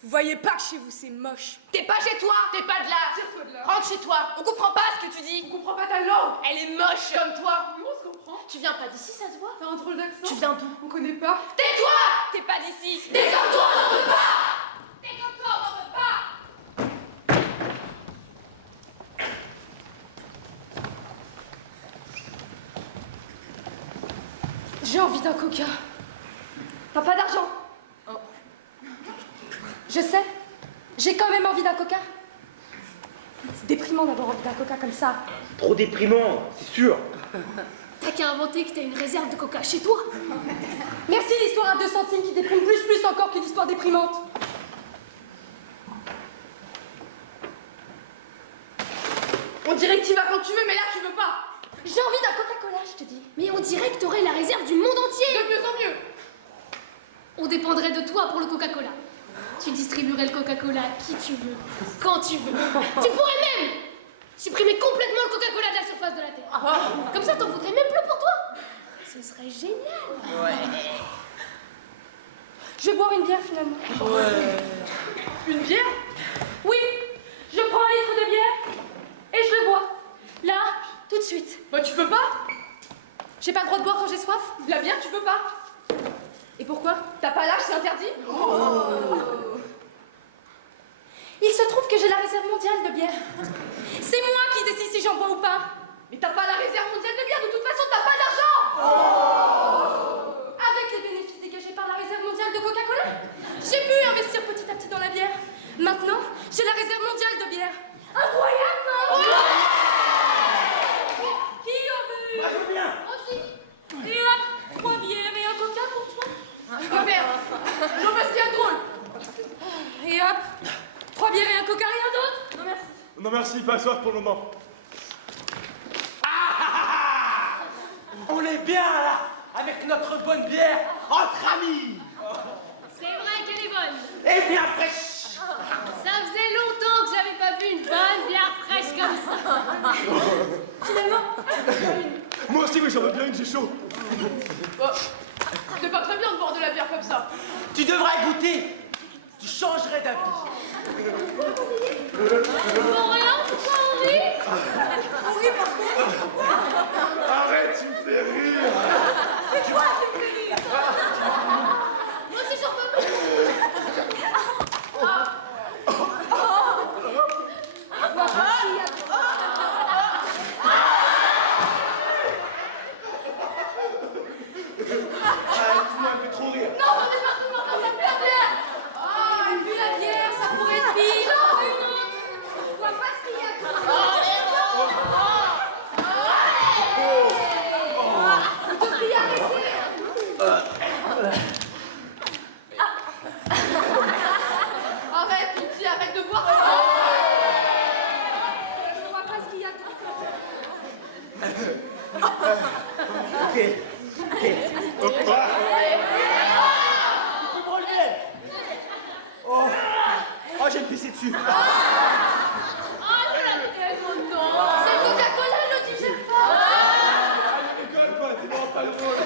Vous voyez Croyez pas que chez vous c'est moche. T'es pas chez toi. T'es pas de là. Tire-toi de là. Rentre chez toi. On comprend pas ce que tu dis. On comprend pas ta langue. Elle est moche comme toi. Nous, on se comprend. Tu viens pas d'ici, ça se voit. T'as un drôle d'accent. Tu viens d'où? On connaît pas. Tais-toi. T'es pas d'ici. T'es comme toi, on n'en veut pas. T'es comme toi, on n'en veut pas. J'ai envie d'un coca. T'as pas d'argent? Je sais. J'ai quand même envie d'un coca. C'est déprimant d'avoir envie d'un coca comme ça. Trop déprimant, c'est sûr. T'as qu'à inventer que t'as une réserve de coca chez toi. Merci l'histoire à 2 centimes qui déprime plus encore qu'une histoire déprimante. On dirait que tu vas quand tu veux, mais là, tu veux pas. J'ai envie d'un Coca-Cola, je te dis. Mais on dirait que t'aurais la réserve du monde entier. De mieux en mieux. On dépendrait de toi pour le Coca-Cola. Tu distribuerais le Coca-Cola à qui tu veux, quand tu veux. Tu pourrais même supprimer complètement le Coca-Cola de la surface de la Terre. Comme ça, t'en voudrais même plus pour toi. Ce serait génial. Ouais. Je vais boire une bière finalement. Ouais. Une bière? Oui, je prends un litre de bière et je le bois. Là, tout de suite. Bah, tu peux pas. J'ai pas le droit de boire quand j'ai soif. De la bière, tu peux pas. Et pourquoi? T'as pas l'âge, c'est interdit. Il se trouve que j'ai la réserve mondiale de bière. C'est moi qui décide si j'en bois ou pas. Mais t'as pas la réserve mondiale de bière, de toute façon, t'as pas d'argent. Avec les bénéfices dégagés par la réserve mondiale de Coca-Cola, j'ai pu investir petit à petit dans la bière. Maintenant, j'ai la réserve mondiale de bière. Incroyable, non? Qui en veut? Moi, je veux bien. Aussi. Et hop, 3 bières et un coca pour toi. Oh merde. Non, parce qu'il y a de drôle. Et hop, 3 bières et un coca, rien d'autre? Non merci. Non merci, pas soif pour le moment. On est bien là, avec notre bonne bière, entre amis. C'est vrai qu'elle est bonne. Et bien fraîche. Ça faisait longtemps que j'avais pas vu une bonne bière fraîche comme ça. Finalement, Moi aussi, oui, j'en veux bien une, j'ai chaud. C'est pas très bien de boire de la bière comme ça. Tu devrais goûter. Tu changerais d'avis. pour rien, pourquoi on rit? Arrête, tu me fais rire. Moi aussi j'en peux plus. Excuse-moi, elle fait trop rire. Non, on est parti maintenant, ça pue la bière. Ah, et puis la bière, ça pourrait être pire. Une autre. Je vois pas ce qu'il y a. Vous devriez arrêter. Arrête, Piti, arrête de boire. Je vois pas ce qu'il y a d'autre. Ok. Ok. Plus relever. Oh. Oh, j'ai me pisser dessus. Oh, c'est la bière, oh non. C'est le Coca-Cola, je le digère pas. Rigole pas, t'es vraiment pas drôle.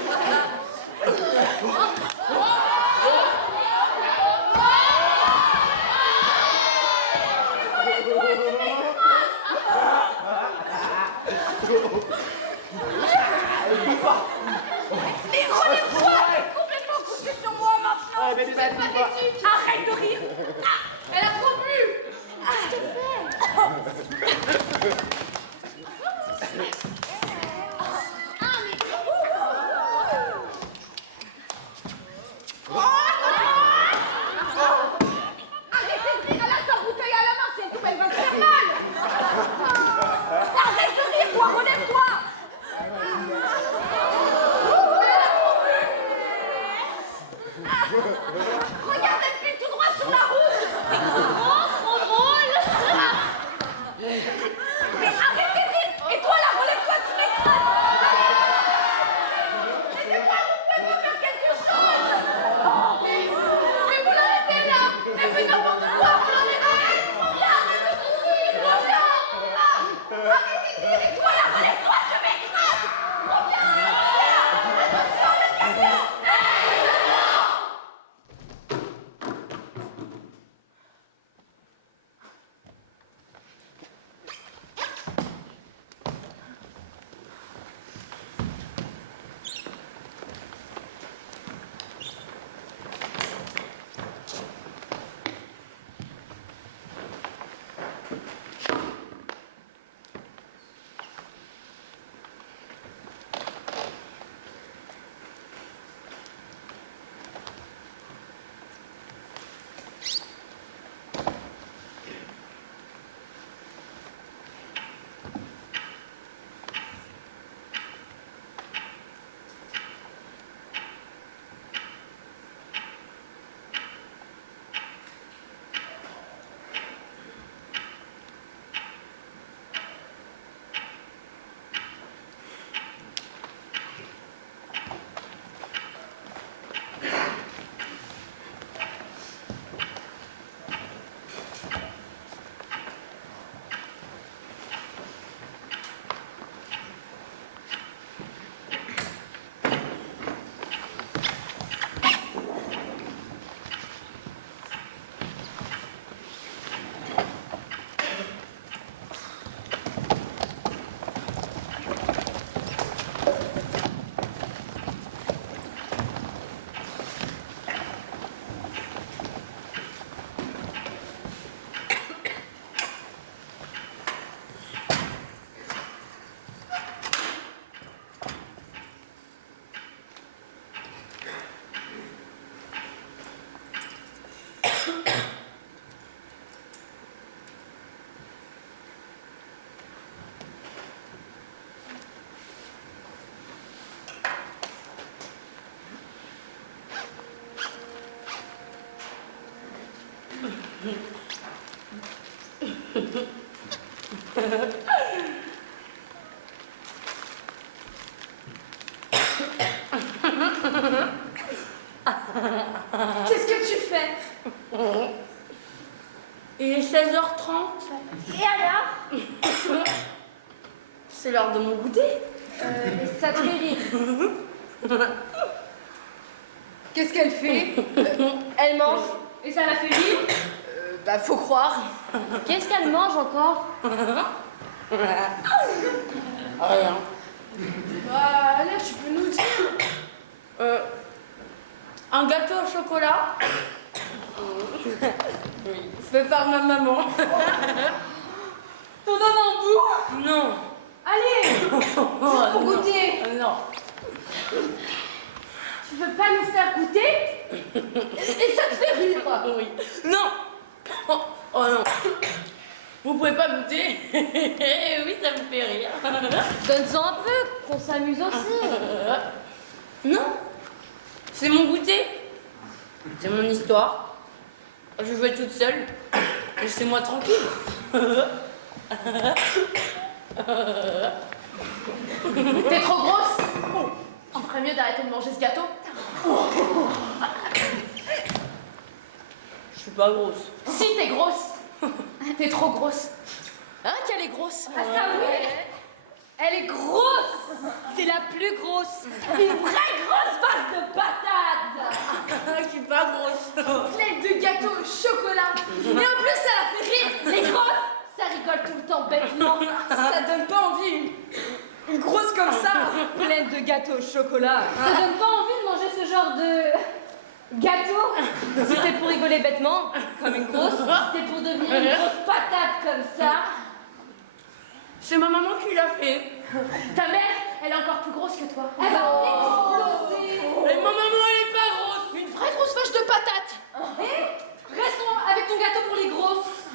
Complètement couché sur moi maintenant. Ah, mais Arrête de rire. Elle a trop bu. Qu'est-ce qu'elle fait? Qu'est-ce que tu fais? Il est 16h30. Et alors? C'est l'heure de mon goûter. Ça te fait rire. Qu'est-ce qu'elle fait? Elle mange. Et ça la fait rire? Bah, faut croire. Qu'est-ce qu'elle mange encore? Rien. Bah, là, tu peux nous dire. Un gâteau au chocolat. Fait par ma maman. T'en donnes un bout? Non. Allez! Juste pour goûter. Non. Tu veux pas nous faire goûter? Et ça te fait rire? Oui. Non. Oh, oh non. Vous pouvez pas goûter? Oui, ça me fait rire. Donne-en un peu, qu'on s'amuse aussi. Non. C'est mon goûter. C'est mon histoire. Je vais toute seule. Laissez-moi tranquille. T'es trop grosse? On ferait mieux d'arrêter de manger ce gâteau. Je suis pas grosse. Si, t'es grosse. T'es trop grosse. Hein, qu'elle est grosse? Ah ça oui. Elle est grosse. C'est la plus grosse. Une vraie grosse vase de patates. Je suis pas grosse. Pleine de gâteaux au chocolat. Et en plus, ça la fait rire. Les grosses, ça rigole tout le temps bêtement. Ça donne pas envie. Une grosse comme ça, pleine de gâteaux au chocolat. Ça donne pas envie de manger ce genre de gâteau. Si c'est pour rigoler bêtement, comme une grosse, si c'est pour devenir une grosse patate comme ça. C'est ma maman qui l'a fait. Ta mère, elle est encore plus grosse que toi. Elle va exploser. Et ma maman, elle est pas grosse. Une vraie grosse vache de patates. Et restons avec ton gâteau pour les grosses.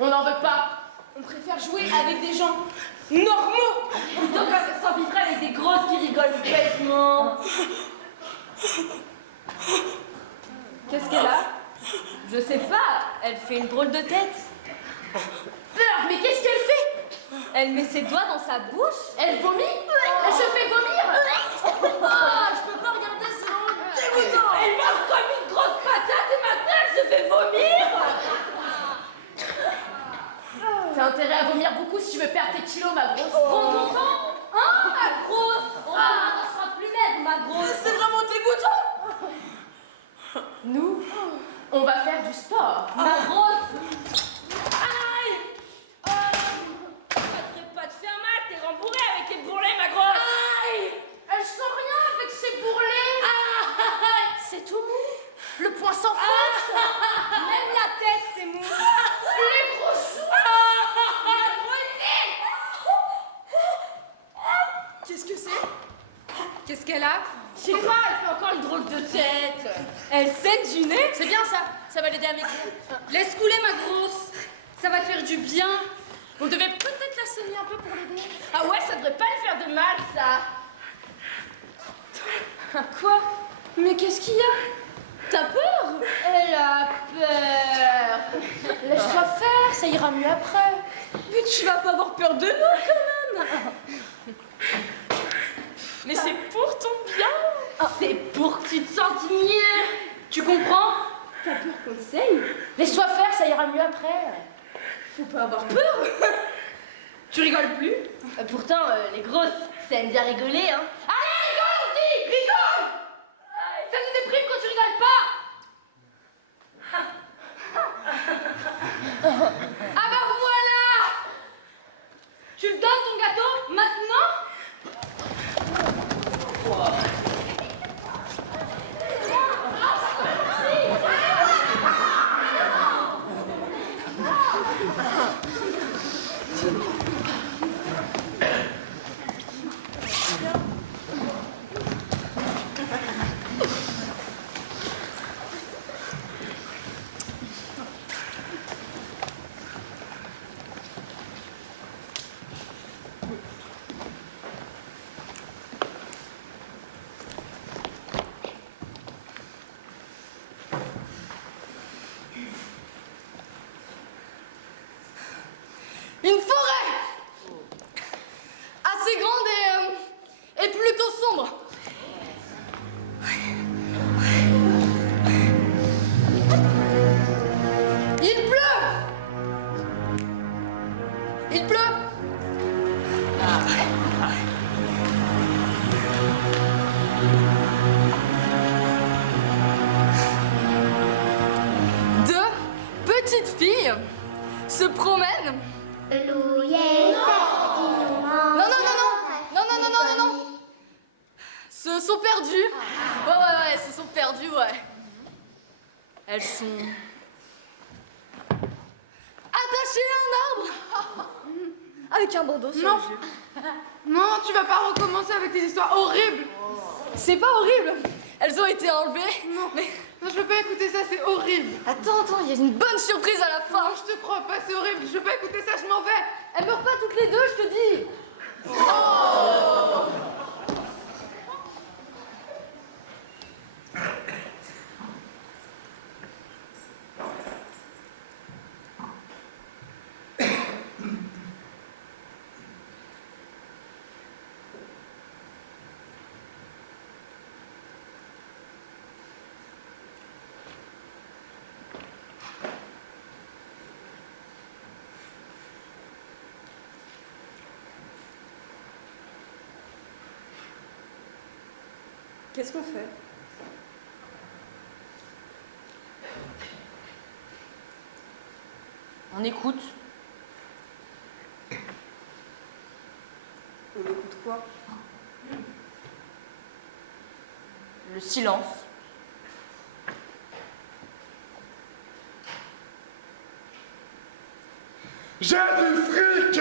On n'en veut pas. On préfère jouer avec des gens normaux plutôt que s'envivrer avec des grosses qui rigolent bêtement. Qu'est-ce qu'elle a? Je sais pas. Elle fait une drôle de tête. Peur, mais qu'est-ce qu'elle fait? Elle met ses doigts dans sa bouche. Elle vomit. Elle se fait vomir. Ah, je peux pas regarder ce long dégoûtant. Elle mange comme une grosse patate et maintenant elle se fait vomir. T'as intérêt à vomir beaucoup si tu veux perdre tes kilos, ma grosse. Prends ton temps. Hein, ma grosse. On sera plus maigre, ma grosse. C'est vraiment dégoûtant. Nous, on va faire du sport. Ma grosse. Aïe. Pas te faire mal, t'es rembourrée avec tes bourrelets, ma grosse. Aïe. Elle sent rien avec ses bourrelets. C'est tout mou. Le poing s'enfonce. Même la tête, c'est mou. Les gros choux. est là. Je sais pas, elle fait encore une drôle de tête. Elle saigne du nez. C'est bien ça, ça va l'aider à maigrir. Laisse couler ma grosse, ça va te faire du bien. On devait peut-être la saigner un peu pour l'aider. Ah ouais, ça devrait pas lui faire de mal ça. Quoi? Mais qu'est-ce qu'il y a? T'as peur? Elle a peur. Laisse-toi faire, ça ira mieux après. Mais tu vas pas avoir peur de nous quand même. Mais c'est pour ton bien. C'est pour que tu te sentes mieux. Tu comprends? T'as peur qu'on te saigne? Laisse-toi faire, ça ira mieux après. Faut pas avoir peur. Tu rigoles plus? Pourtant, les grosses, ça aime bien rigoler, hein. Allez, rigole, on dit! Rigole! Ça nous déprime quand tu rigoles pas! Ah bah voilà! Tu le donnes ton gâteau, maintenant? Une forêt assez grande et plutôt sombre. Il pleut. Il pleut. Deux petites filles se promènent. Non, non, non, non, non, non, non, non, non, non. Se sont perdues. Ouais, elles se sont perdues, ouais. Elles sont attachées à un arbre. Avec un bandeau sur Non. les yeux. Non, tu vas pas recommencer avec tes histoires horribles. C'est pas horrible. Elles ont été enlevées. Non. Mais Non, je veux pas écouter ça, c'est horrible. attends, il y a une bonne surprise à la fin. Non, je te crois pas, c'est horrible. Je veux pas écouter ça, je m'en vais. Elles meurent pas toutes les deux, je te dis. Qu'est-ce qu'on fait? On écoute. On écoute quoi? Le silence. J'ai du fric!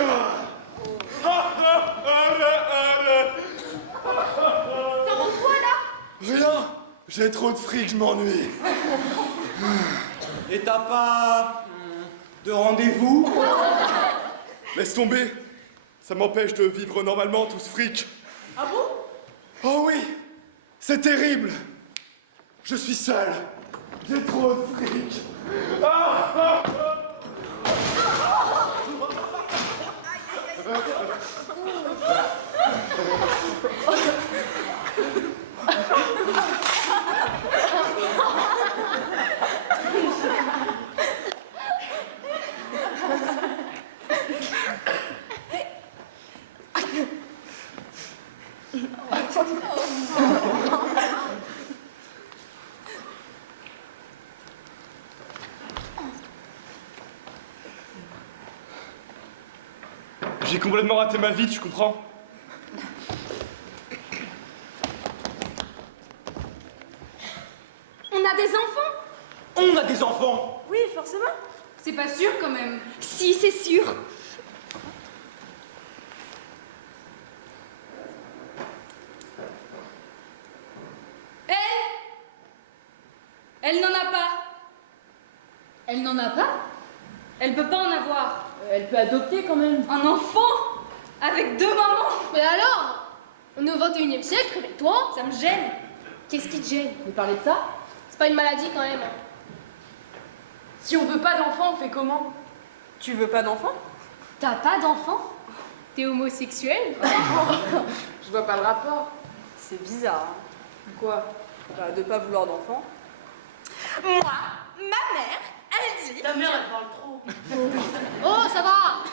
Rien! J'ai trop de fric, je m'ennuie. Et t'as pas de rendez-vous? Laisse tomber. Ça m'empêche de vivre normalement tout ce fric. Ah bon? Oh oui! C'est terrible! Je suis seul. J'ai trop de fric. J'ai complètement raté ma vie, tu comprends? On a des enfants. On a des enfants! Oui, forcément. C'est pas sûr quand même. Si, c'est sûr. Elle peut pas en avoir. Elle peut adopter quand même. Un enfant avec 2 mamans. Mais alors? On est au 21e siècle, mais toi? Ça me gêne. Qu'est-ce qui te gêne? Mais parler de ça? C'est pas une maladie quand même. Si on veut pas d'enfant, on fait comment? Tu veux pas d'enfant? T'as pas d'enfant? T'es homosexuel? Je vois pas le rapport. C'est bizarre. Quoi? Bah, de pas vouloir d'enfant. Moi, ma mère, elle dit... Ta mère, elle parle trop. Oh, ça va!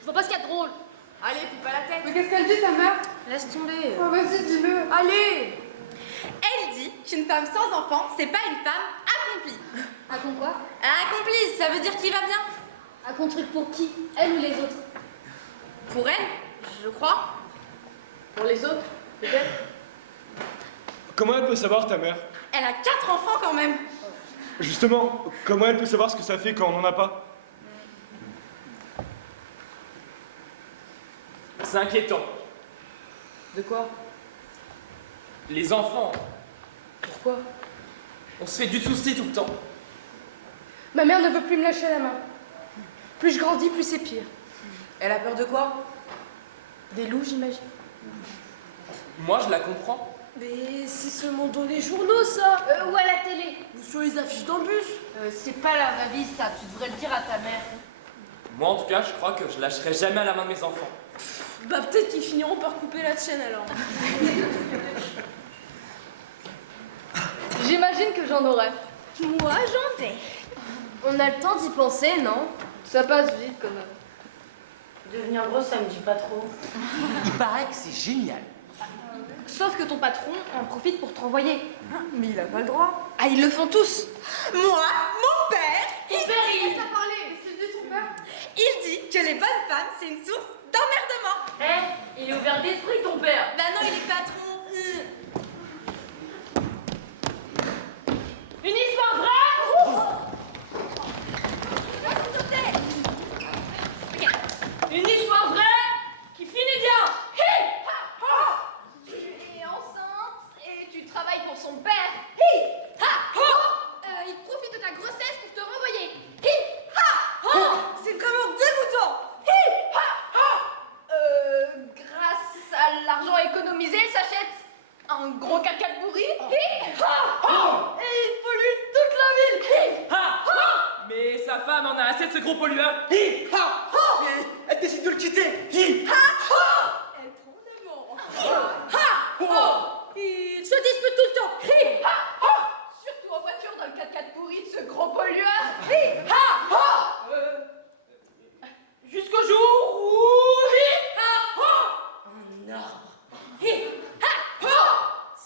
Je vois pas ce qu'il y a de drôle. Allez, fais pas la tête. Mais qu'est-ce qu'elle dit, ta mère? Laisse tomber. Oh, vas-y, dis-le. Allez! Elle dit qu'une femme sans enfant, c'est pas une femme accomplie. À con quoi? Accomplie, ça veut dire qui va bien. À con truc pour qui? Elle ou les autres? Pour elle, je crois. Pour les autres, peut-être? Comment elle peut savoir, ta mère? Elle a 4 enfants quand même. Justement, comment elle peut savoir ce que ça fait quand on n'en a pas? C'est inquiétant. De quoi? Les enfants, Pourquoi? on se fait du souci tout le temps. Ma mère ne veut plus me lâcher la main. Plus je grandis, plus c'est pire. Elle a peur de quoi? Des loups, j'imagine. Moi, je la comprends. Mais c'est seulement dans les journaux, ça. Ou à la télé. Ou sur les affiches dans le bus. C'est pas la vraie vie, ça. Tu devrais le dire à ta mère. Moi, en tout cas, je crois que je lâcherai jamais la main de mes enfants. Bah peut-être qu'ils finiront par couper la tienne alors. J'imagine que j'en aurai. Moi, j'en ai. On a le temps d'y penser, non? Ça passe vite quand même. Devenir gros, ça me dit pas trop. Il paraît que c'est génial. Sauf que ton patron en profite pour te renvoyer. Mais il a pas le droit. Ah, ils le font tous. Moi, mon père, Ton père, il... Laisse-la parler. Qu'est-ce qu'il dit, ton père? il dit que les bonnes femmes, c'est une source d'emmerdement. Il est ouvert d'esprit, ton père. Bah non, il est patron. Une histoire vraie. Une histoire vraie qui finit bien. Tu es enceinte et tu travailles pour son père. il profite de ta grossesse pour te renvoyer. C'est vraiment dégoûtant. Grâce à l'argent économisé, il s'achète un gros caca de bourri. Et il pollue toute la ville. Mais sa femme en a assez de ce gros pollueur. Et elle décide de le quitter. Elle prend d'abord. Il se dispute tout le temps. Surtout en voiture dans le 4x4 pourri de ce gros pollueur. Jusqu'au jour où... Un arbre.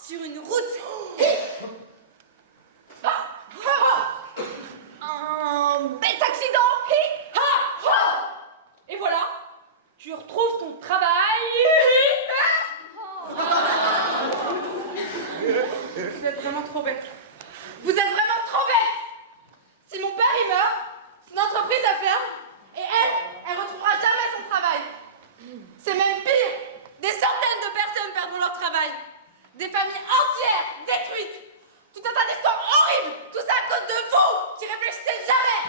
Sur une route. Un bête accident. Et voilà, tu retrouves ton travail. Vous êtes vraiment trop bête. Vous êtes vraiment trop bête. Si mon père il meurt, son entreprise la ferme et elle retrouvera jamais son travail. C'est même pire. Des centaines de personnes perdront leur travail. Des familles entières détruites. Tout un tas d'histoires horribles. Tout ça à cause de vous qui réfléchissez jamais.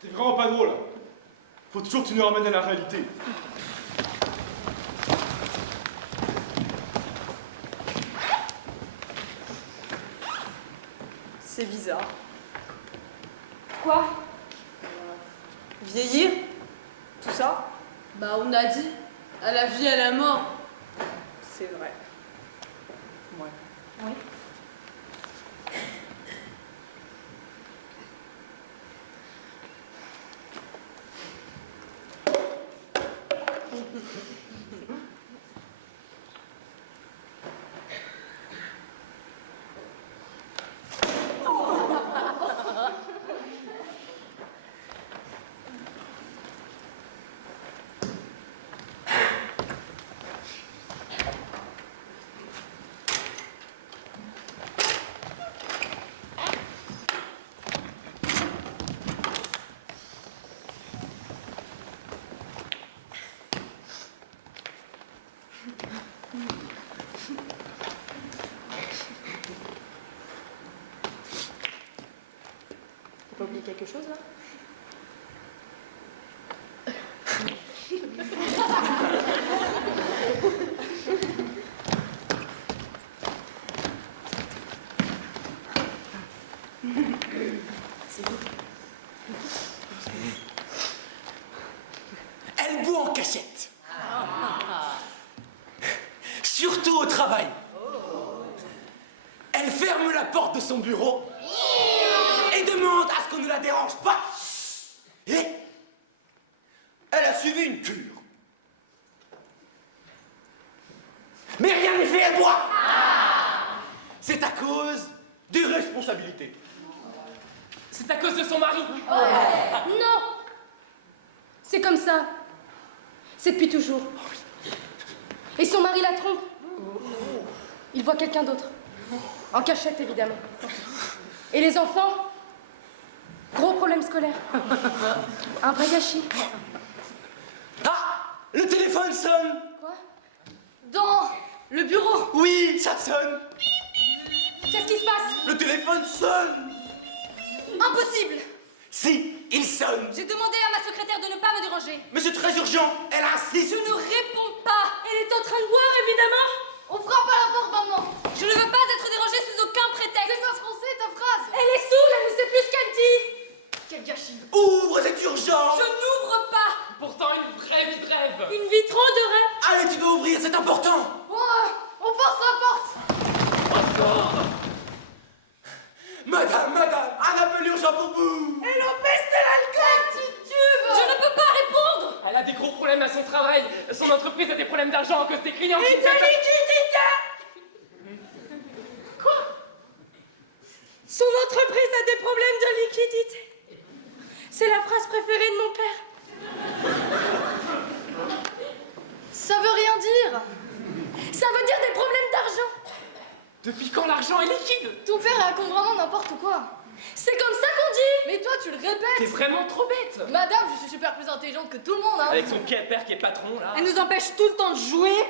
T'es vraiment pas drôle. Faut toujours que tu nous ramènes à la réalité. C'est bizarre. Quoi? Vieillir? Tout ça? Bah on a dit, à la vie, à la mort. C'est vrai. Ouais. T'as pas oublié quelque chose là? Elle boit en cachette. Surtout au travail. Elle ferme la porte de son bureau et demande à ce qu'on ne la dérange pas. Et elle a suivi une cure. Mais rien n'est fait, elle boit. C'est à cause d'irresponsabilité. C'est à cause de son mari. Non. C'est comme ça. C'est depuis toujours. Et son mari la trompe. Il voit quelqu'un d'autre. En cachette, évidemment. Et les enfants? Gros problème scolaire. Un vrai gâchis. Ah, le téléphone sonne. Quoi? Dans le bureau. Oui, ça sonne. Qu'est-ce qui se passe? Le téléphone sonne. Impossible. Si, il sonne. J'ai demandé à ma secrétaire de ne pas me déranger. Mais c'est très urgent. Elle insiste. Je ne réponds pas. Elle est en train de boire, évidemment. On frappe à la porte, maman. Je ne veux pas être dérangée sous aucun prétexte. C'est pas français, ta phrase. Elle est saoule, elle ne sait plus ce qu'elle dit. Quel gâchis. Ouvre, c'est urgent. Je n'ouvre pas. Pourtant, une vraie vie de rêve. Une vie trop de rêve. Allez, tu dois ouvrir, c'est important. Ouais, on force la porte. Madame, un appel urgent pour vous. Et l'empeste de l'alcool, tu tubes. Je ne peux pas répondre. Elle a des gros problèmes à son travail. Son entreprise a des problèmes d'argent à cause des clients. Et de liquidité. Quoi? Son entreprise a des problèmes de liquidité. C'est la phrase préférée de mon père. Ça veut rien dire. Ça veut dire des problèmes d'argent. Depuis quand l'argent est liquide? Ton père raconte vraiment n'importe quoi. C'est comme ça qu'on dit. Mais toi, tu le T'es répètes. vraiment trop bête. Madame, je suis super plus intelligente que tout le monde, hein. Avec son père qui est patron, là. Elle nous empêche tout le temps de jouer.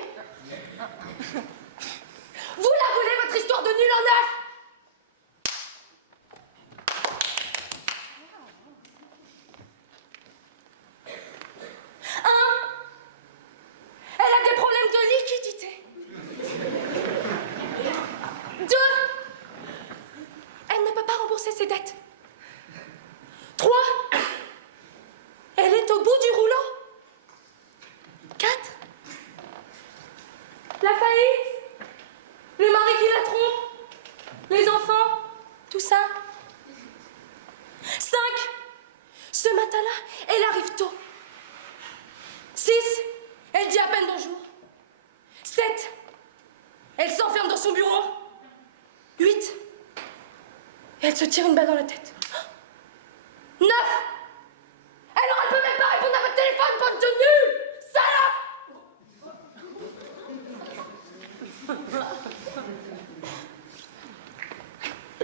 Vous la voulez, votre histoire de nul en neuf. Elle a des problèmes de liquidité. 2, elle ne peut pas rembourser ses dettes. 3, elle est au bout du rouleau. 4, la faillite, le mari qui la trompe, les enfants, tout ça. 5, ce matin-là, elle arrive tôt. 6, elle dit à peine bonjour. 7, elle s'enferme dans son bureau. 8, elle se tire une balle dans la tête. 9, alors elle peut même pas répondre à votre téléphone, bande de nuls. Salope.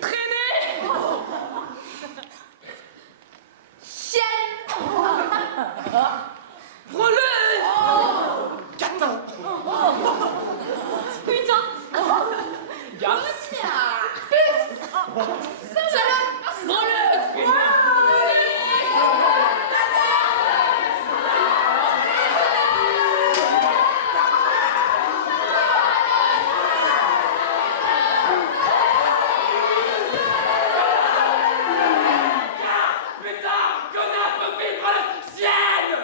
Traînez. Chienne. Voleuse. Catin. Putain. Garce. Salope. Voleuse. Putain, connasse, me fait prendre chienne.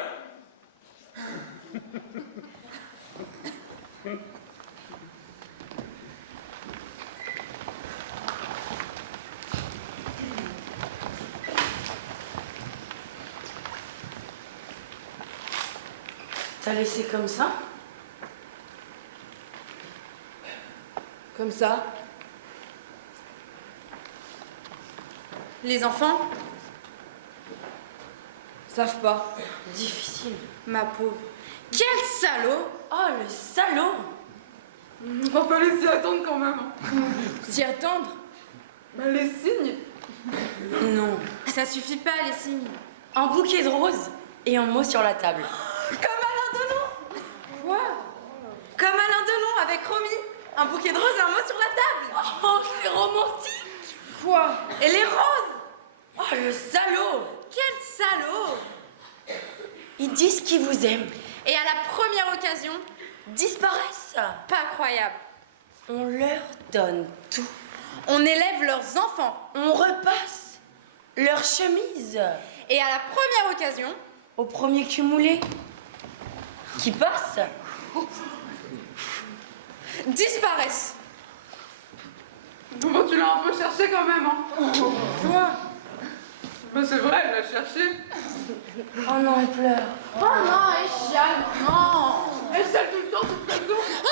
T'as laissé comme ça? Comme ça? Les enfants? Savent pas. Difficile. Ma pauvre. Quel salaud! Oh, le salaud! On va laisser attendre quand même. S'y attendre? Bah, les signes. Non. Ça suffit pas, les signes. Un bouquet de roses et un mot sur la table. Comme Alain Delon! Quoi? Comme Alain Delon avec Romy. Un bouquet de roses et un mot sur la table. Oh, c'est romantique! Quoi? Et les roses! Oh, le salaud! Quel salaud! Ils disent qu'ils vous aiment. Et à la première occasion, Disparaissent. pas croyable, On leur donne tout. on élève leurs enfants. On repasse leur chemise Et à la première occasion, au premier cumulé qui passe. disparaissent. Bon, tu l'as un peu cherché quand même, hein. Point. Mais c'est vrai, elle l'a cherché. Oh non, elle pleure. Oh non, elle chiale, non. Elle chiale tout le temps, de toute façon.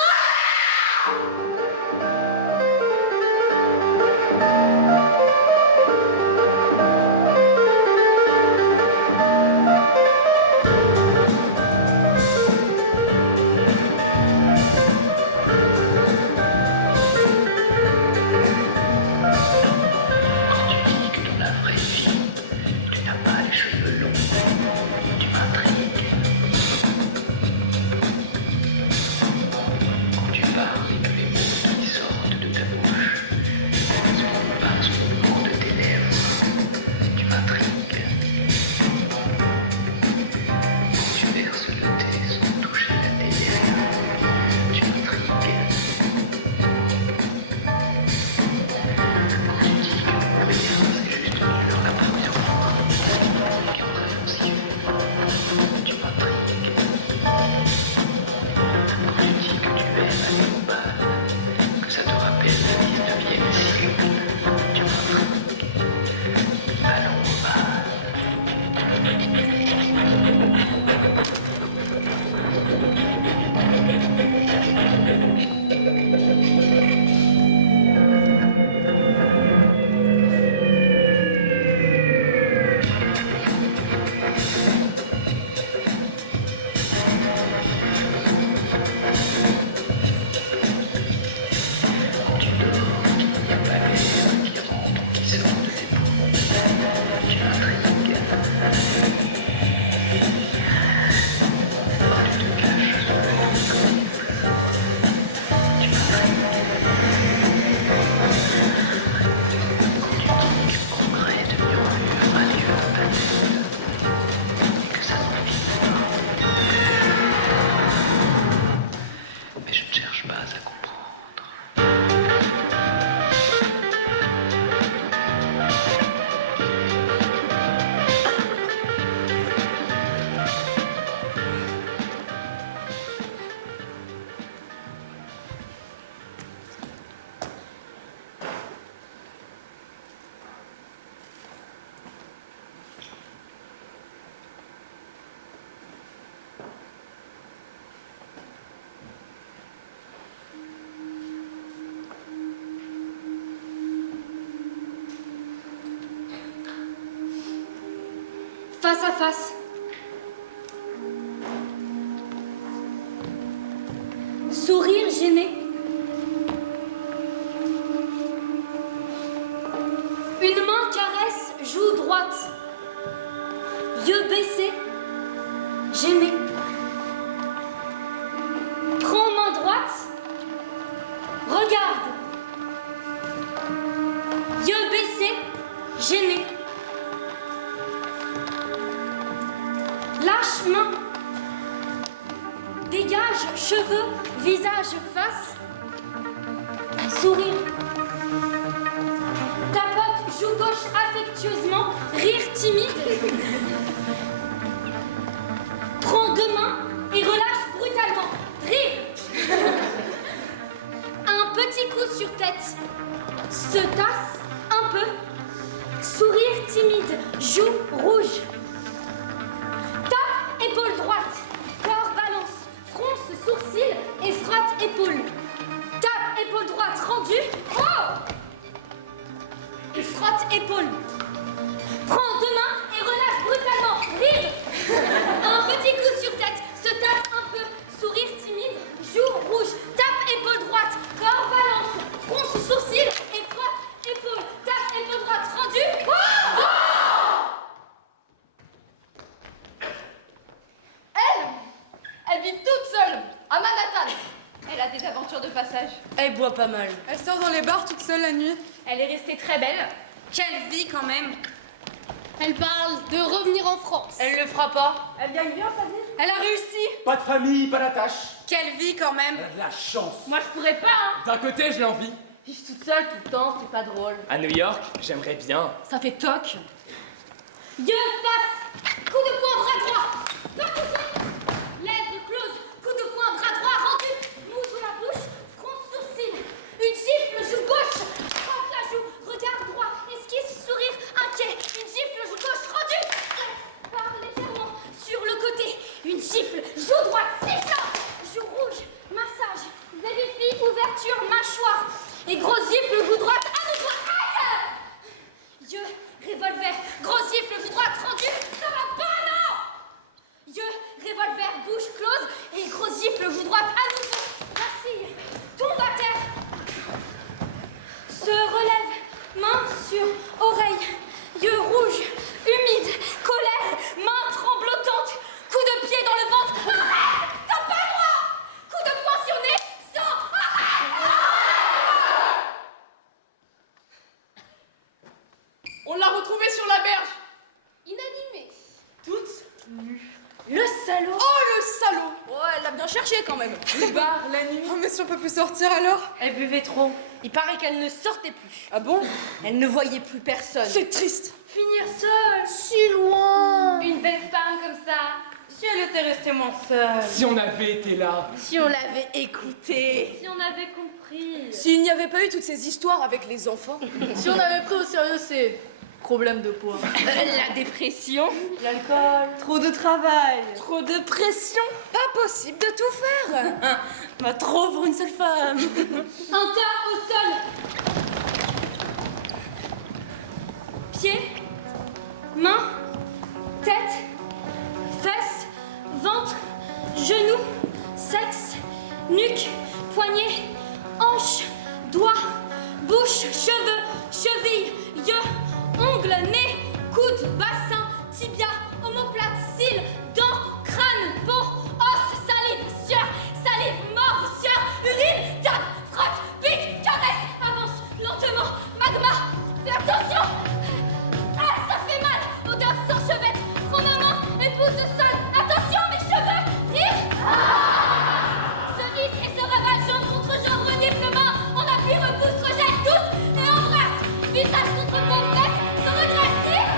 Face à face. Sourire gêné. Une main caresse joue droite. Yeux baissés, gêné. Prends main droite. Regarde. Yeux baissés, gêné. Lâche main. Dégage cheveux, visage, face. Sourire. Tapote joue gauche affectueusement, rire timide. Prends deux mains et relâche brutalement. Rire. Un petit coup sur tête. Se tasse un peu. Sourire timide, joue rouge. Épaule droite, corps balance, fronce sourcil et frotte épaule. Tape épaule droite rendue, oh! Et frotte épaule. Prends deux mains et relâche brutalement, rire. Un petit coup sur tête, se tasse un peu, sourire timide, joue rouge. Tape épaule droite, corps balance, fronce sourcil et frotte épaule. Tape épaule droite rendue, oh! Elle vit toute seule, à Manhattan. Elle a des aventures de passage. Elle boit pas mal. Elle sort dans les bars toute seule la nuit. Elle est restée très belle. Quelle vie quand même. Elle parle de revenir en France. Elle le fera pas. Elle gagne bien sa vie. Elle a réussi. Pas de famille, pas d'attache. Quelle vie quand même. Elle a de la chance. Moi, je pourrais pas, hein. D'un côté, je l'envie. Vivre toute seule tout le temps, c'est pas drôle. À New York, j'aimerais bien. Ça fait toc. Dieu face, coup de poing bras droit, percussion, lèvres closes, coup de poing bras droit rendu, mou sous la bouche, front sourcil, une gifle joue gauche, frotte la joue, regard droit, esquisse, sourire inquiet, une gifle joue gauche rendue, parle légèrement sur le côté, une gifle joue droite, c'est ça, joue rouge, massage, vérifie, ouverture, mâchoire, et gros gifle joue droite, à nouveau, aïe! Dieu, revolver, gros gifle, joue droite rendue, ça va pas, non! Yeux, revolver, bouche close, et gros gifle, joue droite à nouveau, vacille, tombe à terre, se relève, main sur oreille, yeux rouges, humides, colère, main tremblotante, coup de pied dans le ventre, arrête! T'as pas le droit! Coup de poing sur nez, sang, On l'a retrouvée sur la berge. inanimé. Toute nue. Le salaud. Oh, le salaud. Oh, elle l'a bien cherché quand même. Le bar, la nuit. Oh, mais si on peut plus sortir alors? Elle buvait trop. Il paraît qu'elle ne sortait plus. Ah bon? Elle ne voyait plus personne. C'est triste. Finir seule. si loin. Une belle femme comme ça. Si elle était restée moins seule. Si on avait été là. Si on l'avait écouté. Si on avait compris. S'il n'y avait pas eu toutes ces histoires avec les enfants. Si on avait pris au sérieux ces problèmes de poids. La dépression. L'alcool. Trop de travail. Trop de pression. Pas possible de tout faire. Bah trop pour une seule femme. Un tas au sol. Pieds, mains, tête, fesses, ventre, genoux, sexe, nuque, poignet, hanche, doigts, bouche, cheveux, chevilles, yeux, ongles, nez, coude, bassin, tibia, omoplate, cils, dents, crâne, peau, os, salive, sueur, salive, morve, sueur, urine, tape, frotte, pique, caresse, avance, lentement, magma, fais attention! Ah, ça fait mal! Odeur s'enchevêtre, trop maman, épouse de sol, attention mes cheveux! Rire! Se hisse et se ravale, jambe contre jambe, renifle main, on appuie, repousse, rejette, douce et embrasse! Visage contre peau, fesse, se redresse, rire!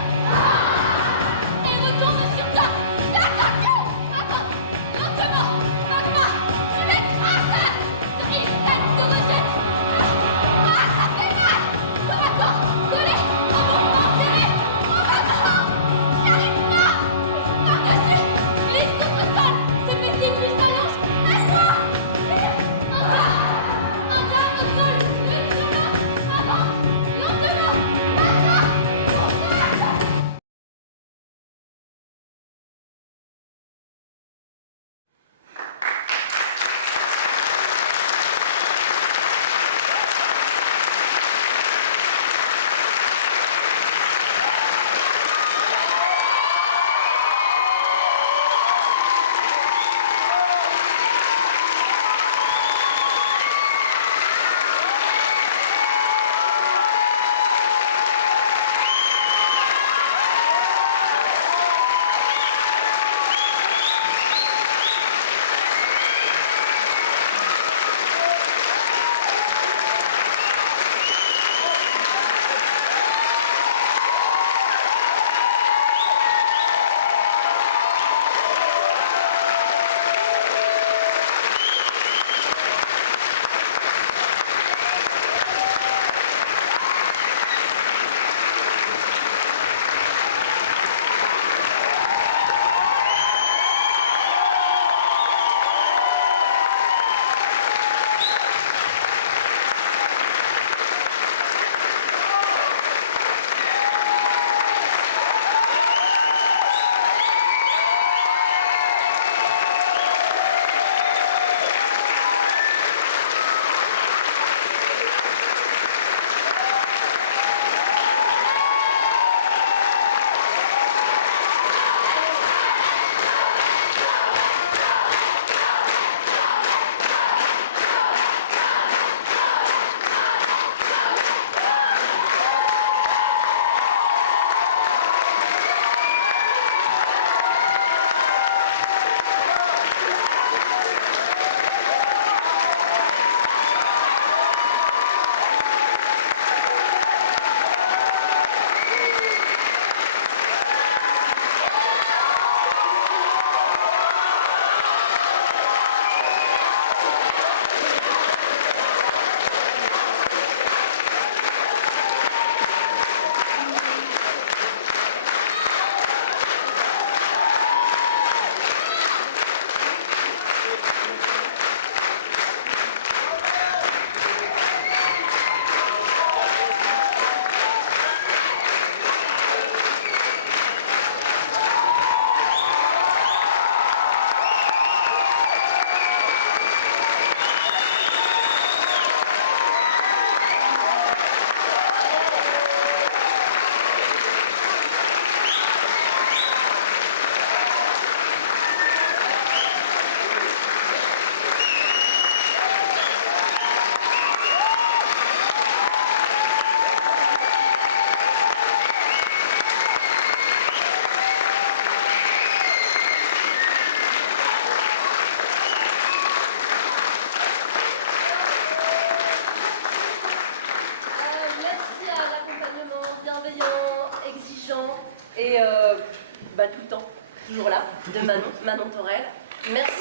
toujours là, de Manon Torel. Merci.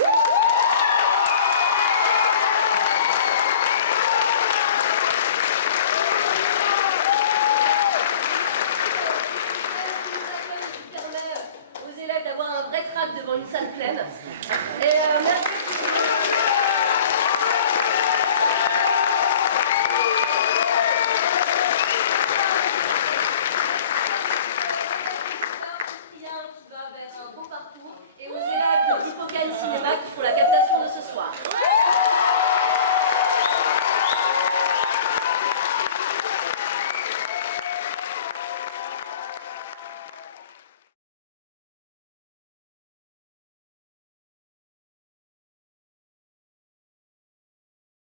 Permet aux élèves d'avoir un vrai trac devant une salle pleine. Et